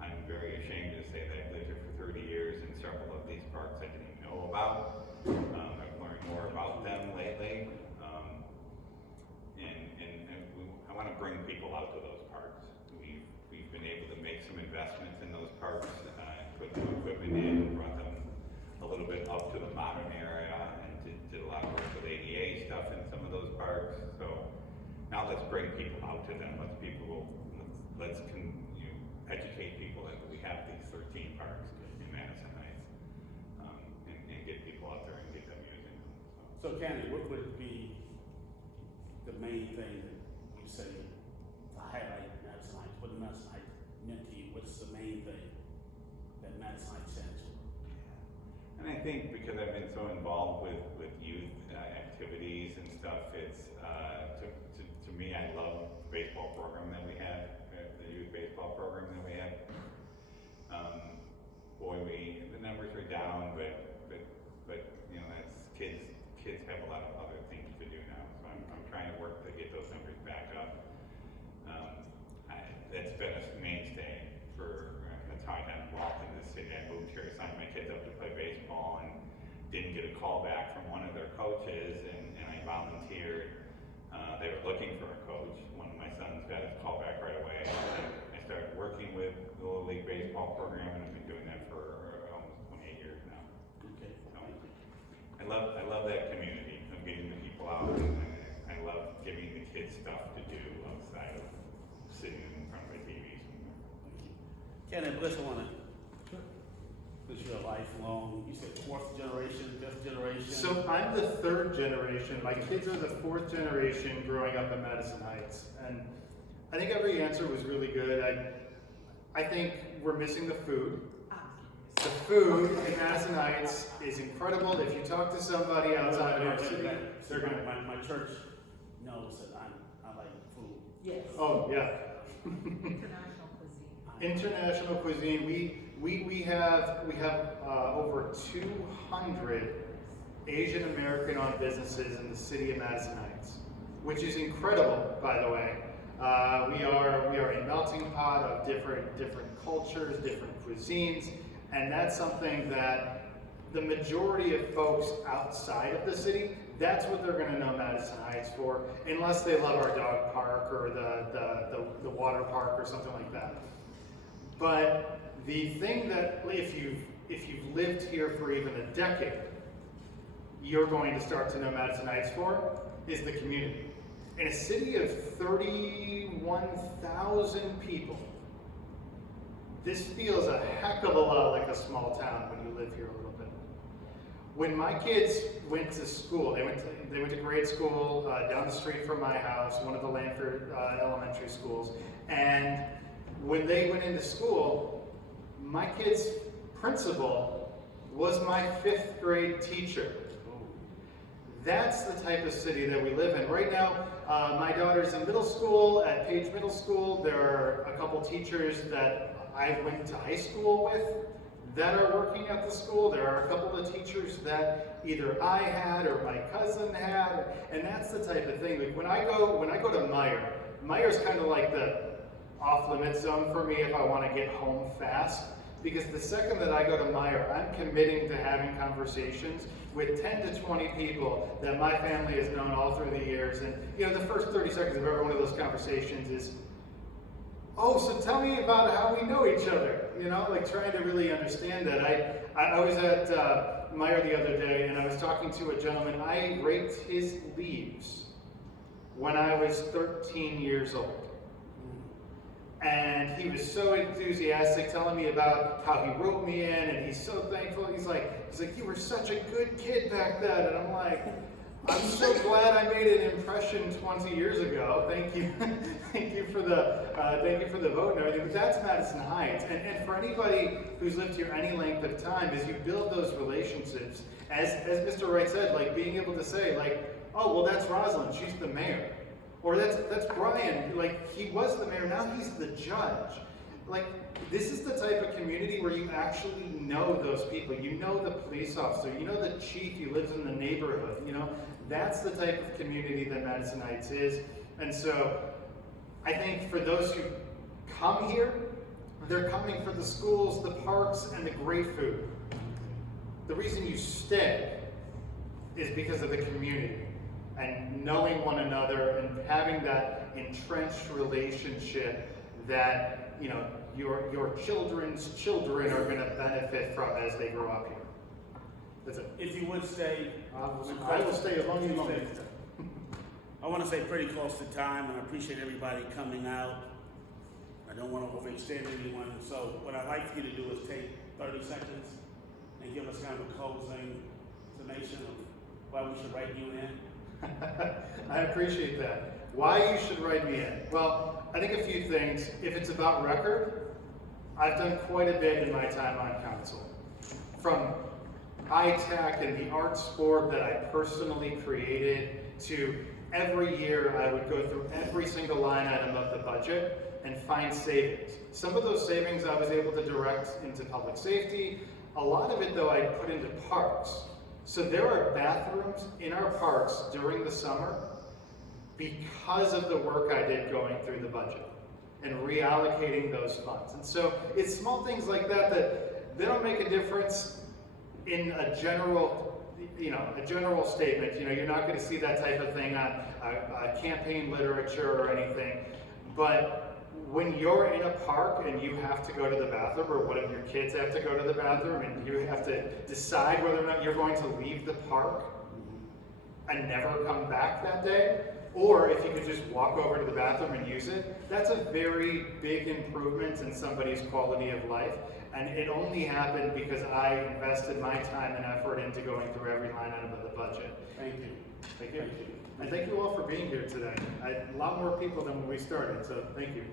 I'm very ashamed to say that I've lived here for 30 years, and several of these parks I didn't even know about. I've learned more about them lately. I want to bring people out to those parks. We've been able to make some investments in those parks, put some equipment in, brought them a little bit up to the modern area, and did a lot of work with ADA stuff in some of those parks. So now let's bring people out to them. Let's educate people that we have these 13 parks in Madison Heights, and get people out there and get them using them. So Candy, what would be the main thing that you say to highlight Madison Heights? What Madison Heights meant to you? What's the main thing that Madison Heights stands for? And I think because I've been so involved with youth activities and stuff, it's to me, I love the baseball program that we have, the youth baseball program that we have. The numbers are down, but that's kids have a lot of other things to do now. So I'm trying to work to get those numbers back up. That's been a mainstay for that's how I got involved in this city. I moved here, signed my kids up to play baseball, and didn't get a call back from one of their coaches, and I volunteered. They were looking for a coach. One of my sons got his call back right away. I started working with the Little League baseball program, and I've been doing that for almost 28 years now. Okay. So, I love love that community of getting the people out, and I love giving the kids stuff to do outside of sitting in front of the TVs. Ken and Bliss, I want to, because you're a lifelong, you said fourth generation, fifth generation. So I'm the third generation. My kids are the fourth generation growing up in Madison Heights. And I think every answer was really good. I think we're missing the food. The food in Madison Heights is incredible. If you talk to somebody outside of our city, they're gonna. My church knows that I like food. Yes. Oh, yeah. International cuisine. International cuisine. We have over 200 Asian American owned businesses in the city of Madison Heights, which is incredible, by the way. We are a melting pot of different cultures, different cuisines, and that's something that the majority of folks outside of the city, that's what they're going to know Madison Heights for, unless they love our dog park or the water park or something like that. But the thing that if you've lived here for even a decade, you're going to start to know Madison Heights for is the community. In a city of 31,000 people, this feels a heck of a lot like a small town when you live here a little bit. When my kids went to school, they went to grade school down the street from my house, one of the Lanford elementary schools, and when they went into school, my kid's principal was my 5th grade teacher. That's the type of city that we live in. Right now, my daughter's in middle school, at Page Middle School. There are a couple teachers that I went to high school with that are working at the school. There are a couple of teachers that either I had or my cousin had, and that's the type of thing. Like when I go to Muir, Muir's kind of like the off-limit zone for me if I want to get home fast. Because the second that I go to Muir, I'm committing to having conversations with 10 to 20 people that my family has known all through the years. And you know, the first 30 seconds of every one of those conversations is, oh, so tell me about how we know each other. You know, like trying to really understand that. I was at Muir the other day, and I was talking to a gentleman. I raked his leaves when I was 13 years old. And he was so enthusiastic, telling me about how he wrote me in, and he's so thankful. He's like, you were such a good kid back then. And I'm like, I'm so glad I made an impression 20 years ago. Thank you, thank you for the vote and everything. But that's Madison Heights, and for anybody who's lived here any length of time, as you build those relationships, as Mr. Wright said, like being able to say, like, oh, well, that's Rosalind, she's the mayor. Or that's Brian, like he was the mayor, now he's the judge. Like this is the type of community where you actually know those people. You know the police officer, you know the chief who lives in the neighborhood, you know. That's the type of community that Madison Heights is. And so I think for those who come here, they're coming for the schools, the parks, and the great food. The reason you stay is because of the community. And knowing one another and having that entrenched relationship that, you know, your children's children are going to benefit from as they grow up here. That's it. If you would stay, I will stay as long as you want me. I want to say pretty close to time, and I appreciate everybody coming out. I don't want to overextend anyone, so what I'd like for you to do is take 30 seconds and give us kind of a closing summation of why we should write you in. I appreciate that. Why you should write me in? Well, I think a few things. If it's about record, I've done quite a bit in my time on council. From ITAC and the arts board that I personally created to every year I would go through every single line item of the budget and find savings. Some of those savings I was able to direct into public safety. A lot of it, though, I put into parks. So there are bathrooms in our parks during the summer because of the work I did going through the budget and reallocating those funds. And so it's small things like that that they don't make a difference in a general, a general statement. You know, you're not going to see that type of thing on campaign literature or anything. But when you're in a park and you have to go to the bathroom, or one of your kids have to go to the bathroom, and you have to decide whether or not you're going to leave the park and never come back that day, or if you could just walk over to the bathroom and use it, that's a very big improvement in somebody's quality of life. And it only happened because I invested my time and effort into going through every line item of the budget. Thank you. Thank you. And thank you all for being here today. A lot more people than when we started, so thank you.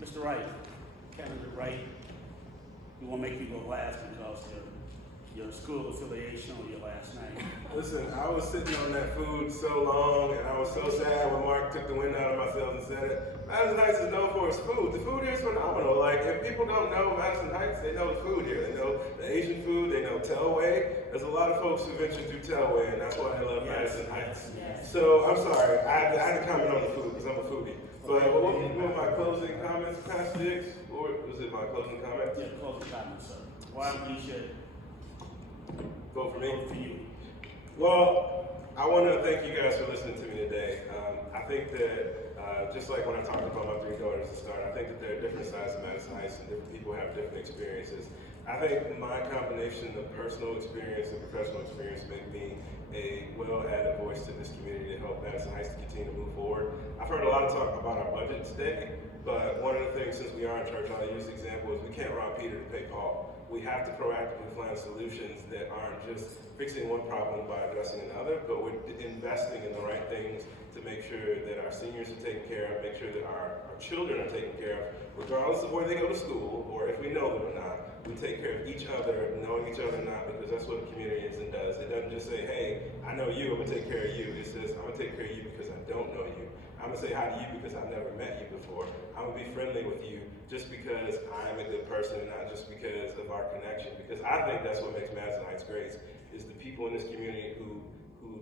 Mr. Wright, candidate Wright, we won't make you go last because your school affiliation on your last name. Listen, I was sitting on that food so long, and I was so sad when Mark took the wind out of myself and said it. Madison Heights is known for its food. The food here is phenomenal. Like, if people don't know Madison Heights, they know the food here. They know the Asian food, they know Telway. There's a lot of folks who venture through Telway, and that's why they love Madison Heights. Yes. So, I'm sorry, I had to comment on the food, because I'm a foodie. But what were my closing comments, Pastor Diggs? Or was it my closing comments? Yeah, closing comments, sir. Why we should Vote for me? vote for you. Well, I want to thank you guys for listening to me today. I think that, just like when I talked about my 3 daughters to start, I think that there are different sides of Madison Heights and different people have different experiences. I think my combination of personal experience and professional experience make me a well-added voice to this community to help Madison Heights to continue to move forward. I've heard a lot of talk about our budget today, but one of the things, since we are in church, I'll use the example, is we can't rob Peter to pay Paul. We have to proactively find solutions that aren't just fixing one problem by addressing another, but we're investing in the right things to make sure that our seniors are taken care of, make sure that our children are taken care of, regardless of where they go to school, or if we know them or not. We take care of each other, knowing each other or not, because that's what the community is and does. It doesn't just say, hey, I know you, I'm gonna take care of you. It says, I'm gonna take care of you because I don't know you. I'm gonna say hi to you because I've never met you before. I'm gonna be friendly with you just because I'm a good person and not just because of our connection. Because I think that's what makes Madison Heights great, is the people in this community who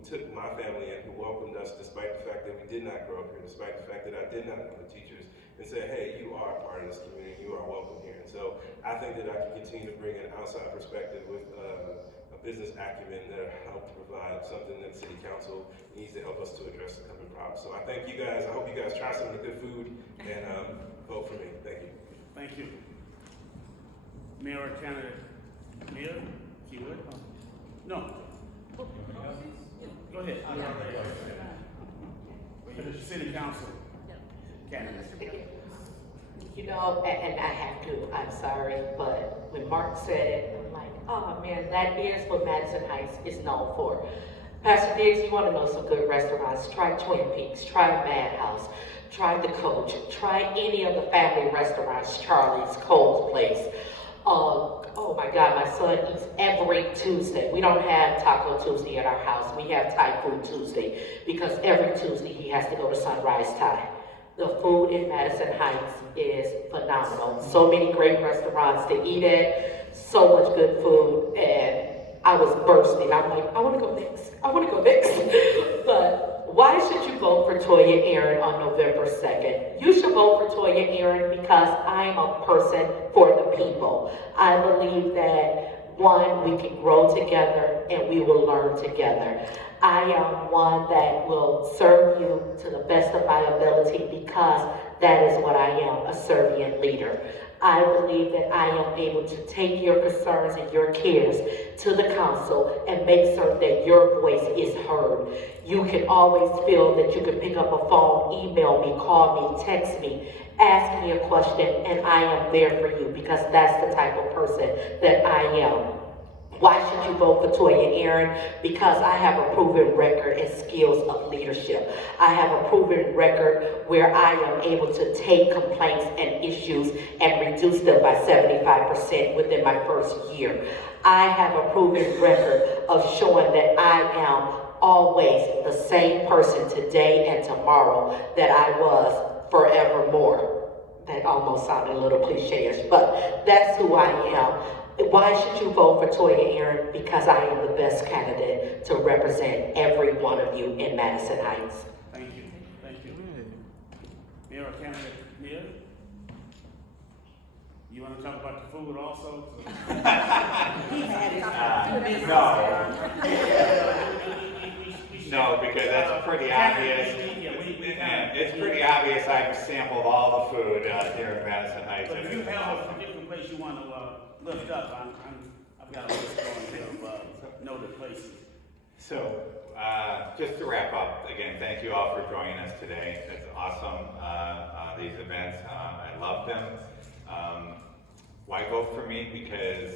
took my family in, who welcomed us despite the fact that we did not grow up here, despite the fact that I did not know the teachers, and said, hey, you are a part of this community, you are welcome here. And so I think that I can continue to bring an outside perspective with a business acumen that help to provide something that City Council needs to help us to address the coming problems. So I thank you guys. I hope you guys try some of the good food and vote for me. Thank you. Thank you. Mayor candidate, Muir, you would? No. Go ahead. City Council candidate. You know, and I have to, I'm sorry, but when Mark said it, I'm like, oh man, that is what Madison Heights is known for. Pastor Diggs, you want to know some good restaurants, try Twin Peaks, try Madhouse, try The Coach, try any of the family restaurants, Charlie's, Cole's Place. Oh my God, my son eats every Tuesday. We don't have Taco Tuesday at our house. We have Thai Food Tuesday because every Tuesday he has to go to Sunrise Thai. The food in Madison Heights is phenomenal. So many great restaurants to eat at, so much good food, and I was bursting. I'm like, I want to go next. I want to go next. But why should you vote for Toya Aaron on November 2nd? You should vote for Toya Aaron because I'm a person for the people. I believe that, one, we can grow together and we will learn together. I am one that will serve you to the best of my ability because that is what I am, a servant leader. I believe that I am able to take your concerns and your cares to the council and make certain that your voice is heard. You can always feel that you can pick up a phone, email me, call me, text me, ask me a question, and I am there for you because that's the type of person that I am. Why should you vote for Toya Aaron? Because I have a proven record and skills of leadership. I have a proven record where I am able to take complaints and issues and reduce them by 75% within my first year. I have a proven record of showing that I am always the same person today and tomorrow that I was forevermore. That almost sounded a little cliche-ish, but that's who I am. Why should you vote for Toya Aaron? Because I am the best candidate to represent every one of you in Madison Heights. Thank you. Thank you. Mayor candidate Muir? You want to talk about the food also? No, because that's pretty obvious. Yeah, we And it's pretty obvious I've sampled all the food here in Madison Heights. But if you have a different place you want to lift up, I've got a list going of noted places. So, just to wrap up, again, thank you all for joining us today. It's awesome, these events. I love them. Why vote for me? Because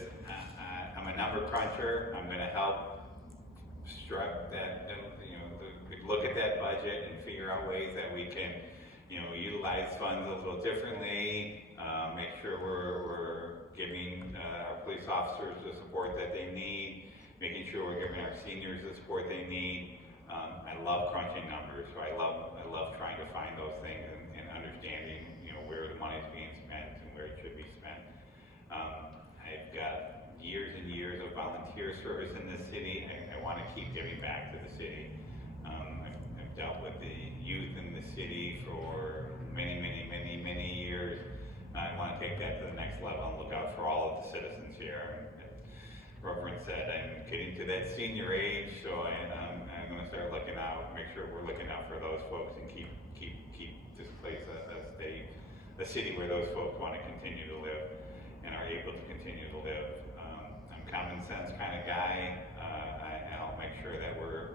I'm a number cruncher. I'm going to help strut that, look at that budget and figure out ways that we can, utilize funds a little differently, make sure we're giving our police officers the support that they need, making sure we're giving our seniors the support they need. I love crunching numbers, so I love trying to find those things and understanding, where the money's being spent and where it should be spent. I've got years and years of volunteer service in this city. I want to keep giving back to the city. I've dealt with the youth in the city for many, many, many, many years. I want to take that to the next level and look out for all of the citizens here. Reverend said I'm getting to that senior age, so I'm going to start looking out, make sure we're looking out for those folks and keep this place a city where those folks want to continue to live and are able to continue to live. I'm a common sense kind of guy, and I'll make sure that we're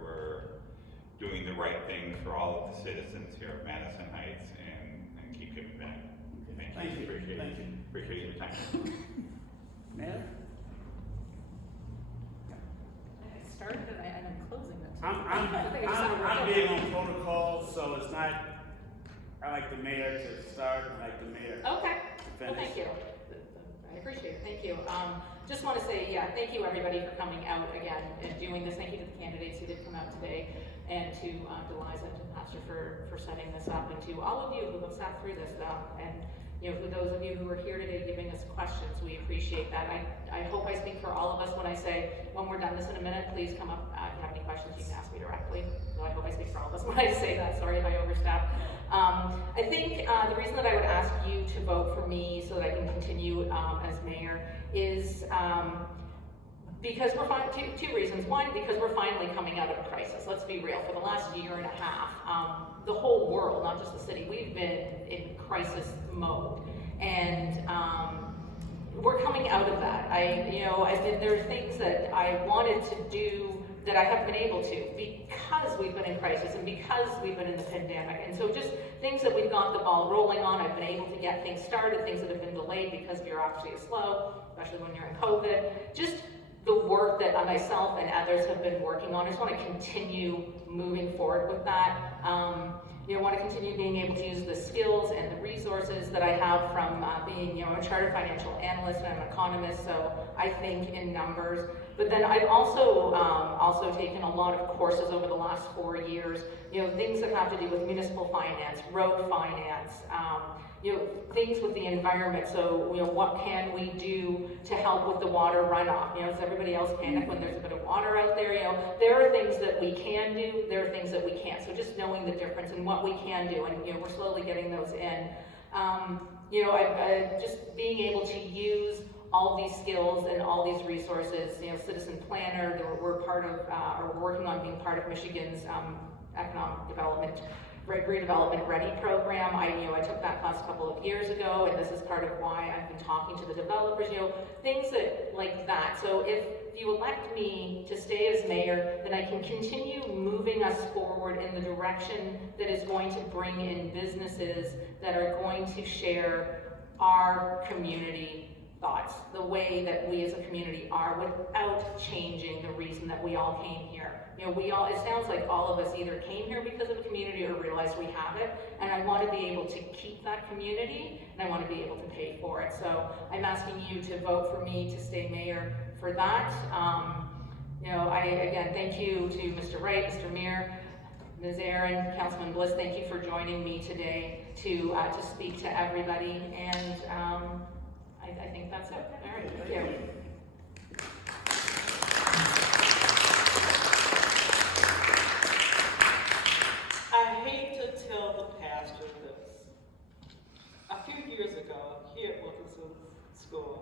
doing the right thing for all of the citizens here of Madison Heights and keep giving back. Thank you. Appreciate your time. Ma'am? I started it and I'm closing it. I'm big on protocol, so it's not, I like the mayor to start, I like the mayor Okay, to well, finish. thank you. I appreciate it, thank you. Just want to say, thank you everybody for coming out again and doing this. Thank you to the candidates who did come out today, and to Deliza and to Pastor for setting this up, and to all of you who have sat through this and for those of you who are here today giving us questions, we appreciate that. I hope I speak for all of us when I say, when we're done this in a minute, please come up. If you have any questions, you can ask me directly. So I hope I speak for all of us when I say that. Sorry if I overstep. I think the reason that I would ask you to vote for me so that I can continue as mayor is because we're two reasons. One, because we're finally coming out of a crisis. Let's be real. For the last year and a half, the whole world, not just the city, we've been in crisis mode, and we're coming out of that. There are things that I wanted to do that I haven't been able to because we've been in crisis and because we've been in the pandemic. And so just things that we've got the ball rolling on, I've been able to get things started, things that have been delayed because bureaucracy is slow, especially when you're in COVID. Just the work that myself and others have been working on. I just want to continue moving forward with that. I want to continue being able to use the skills and the resources that I have from being, a chartered financial analyst and an economist, so I think in numbers. But then I've also taken a lot of courses over the last 4 years, things that have to do with municipal finance, road finance, things with the environment. So, what can we do to help with the water runoff? Does everybody else panic when there's a bit of water out there? There are things that we can do, there are things that we can't. So just knowing the difference and what we can do, and we're slowly getting those in. Just being able to use all these skills and all these resources, citizen planner, we're part of, or working on being part of Michigan's economic development, redevelopment ready program. I took that class a couple of years ago, and this is part of why I've been talking to the developers, things that like that. So if you elect me to stay as mayor, then I can continue moving us forward in the direction that is going to bring in businesses that are going to share our community thoughts, the way that we as a community are, without changing the reason that we all came here. It sounds like all of us either came here because of a community or realized we have it, and I want to be able to keep that community, and I want to be able to pay for it. So I'm asking you to vote for me to stay mayor for that. Again, thank you to Mr. Wright, Mr. Muir, Ms. Aaron, Councilman Bliss, thank you for joining me today to speak to everybody, and I think that's it. All right, thank you. I hate to tell the pastor this. A few years ago, here at Wilkinson School,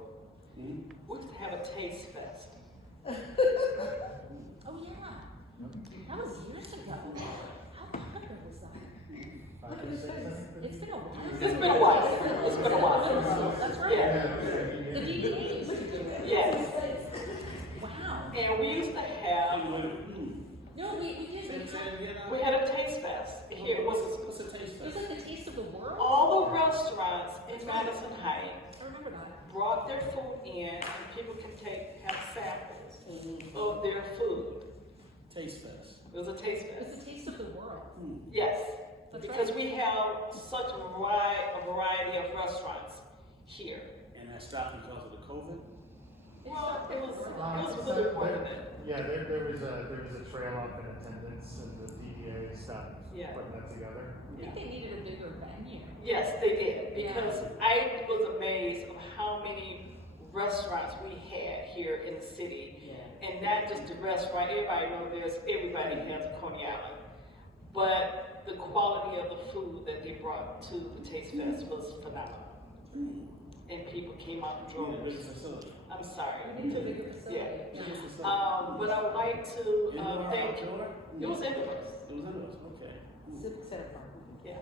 we used to have a taste fest. Oh, yeah. That was years ago. How popular was that? It's been a while. It's been a while. It's been a while. That's right. Yeah. The DDA used to do it. Yes. Wow. And we used to have, No, we did. we had a taste fest here. It was What's a taste It was test? like the taste of the world. all the restaurants in Madison Heights I remember that. brought their food in, and people could have samples of their food. Taste test. It was a taste It was fest. the taste of the world. Yes, That's because right. we have such a variety of restaurants here. And that stopped because of the COVID? Well, it was a little more than that. Yeah, there was a trail off in attendance and the DDA stopped Yeah. putting that together. I think they needed a bigger venue. Yes, they did, because I was amazed of how many restaurants we had here in the city. And not just the restaurant, everybody knows everybody has a Coney Island. But the quality of the food that they brought to the Taste Fest was phenomenal. And people came out in You need a big droves. facility. I'm sorry. We need a bigger facility. Yeah. Big facility. But I would like to Indoor, thank, outdoor? it was indoors, It was indoors, okay. Civic Center Park. yeah.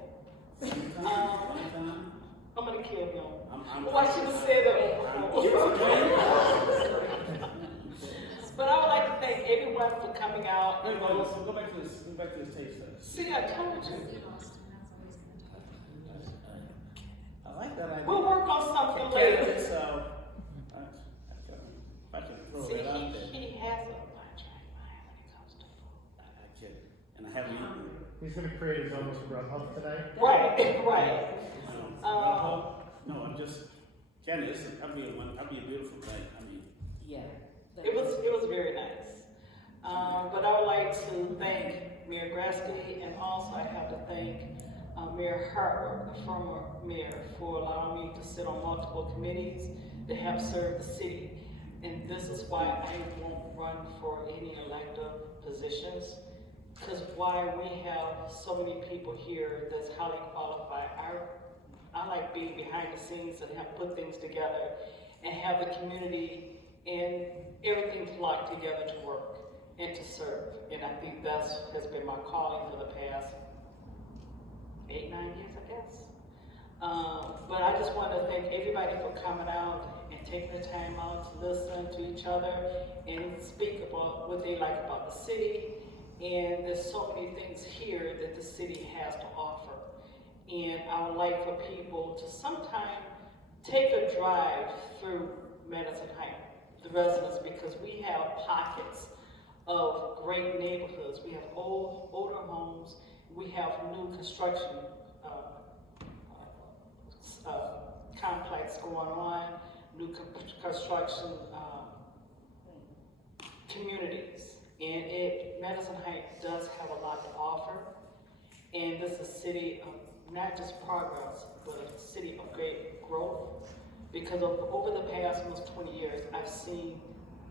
Anytime? I'm gonna kill him. I'm. Well, I should have said that before. But I would like to thank everyone for coming out. Wait, go back to this taste test. See, I told you. I like that idea. We'll work on something Okay, later. it's, if I can throw See, that out there. he has a contract mind when it comes to food. I get it. And I haven't eaten it. He's gonna create his own Grubhub tonight. Right, right. No, I'm just, Kenny, that'd be a beautiful thing. I mean, Yeah. It was very nice. But I would like to thank Mayor Grasky, and also I have to thank Mayor Hartwell, the former mayor, for allowing me to sit on multiple committees that have served the city. And this is why I won't run for any elected positions, because why we have so many people here that's highly qualified. I like being behind the scenes and have put things together and have the community and everything locked together to work and to serve. And I think that has been my calling for the past 8, 9 years, I guess. But I just want to thank everybody for coming out and taking the time out to listen to each other and speak about what they like about the city. And there's so many things here that the city has to offer. And I would like for people to sometime take a drive through Madison Heights, the residents, because we have pockets of great neighborhoods. We have older homes. We have new construction complex going on, new construction communities. And Madison Heights does have a lot to offer. And this is a city of not just progress, but a city of great growth. Because over the past almost 20 years, I've seen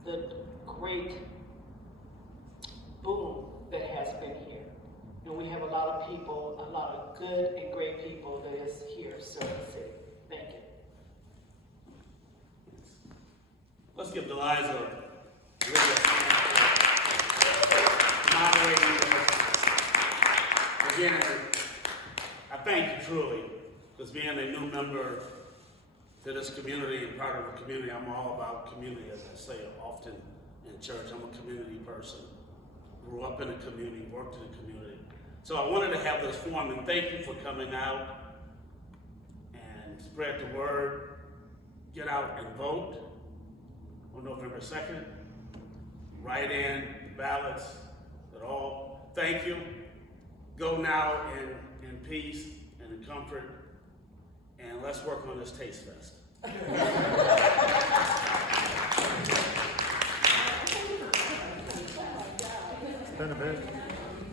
the great boom that has been here. And we have a lot of people, a lot of good and great people that is here serving the city. Thank you. let's give Deliza moderating this. Again, I thank you truly, because being a new member to this community and part of the community, I'm all about community, as I say often in church. I'm a community person. Grew up in a community, worked in a community. So I wanted to have this forum, and thank you for coming out and spread the word. Get out and vote on November 2nd. Write in ballots at all. Thank you. Go now in peace and in comfort, and let's work on this Taste Fest. It's been a bit.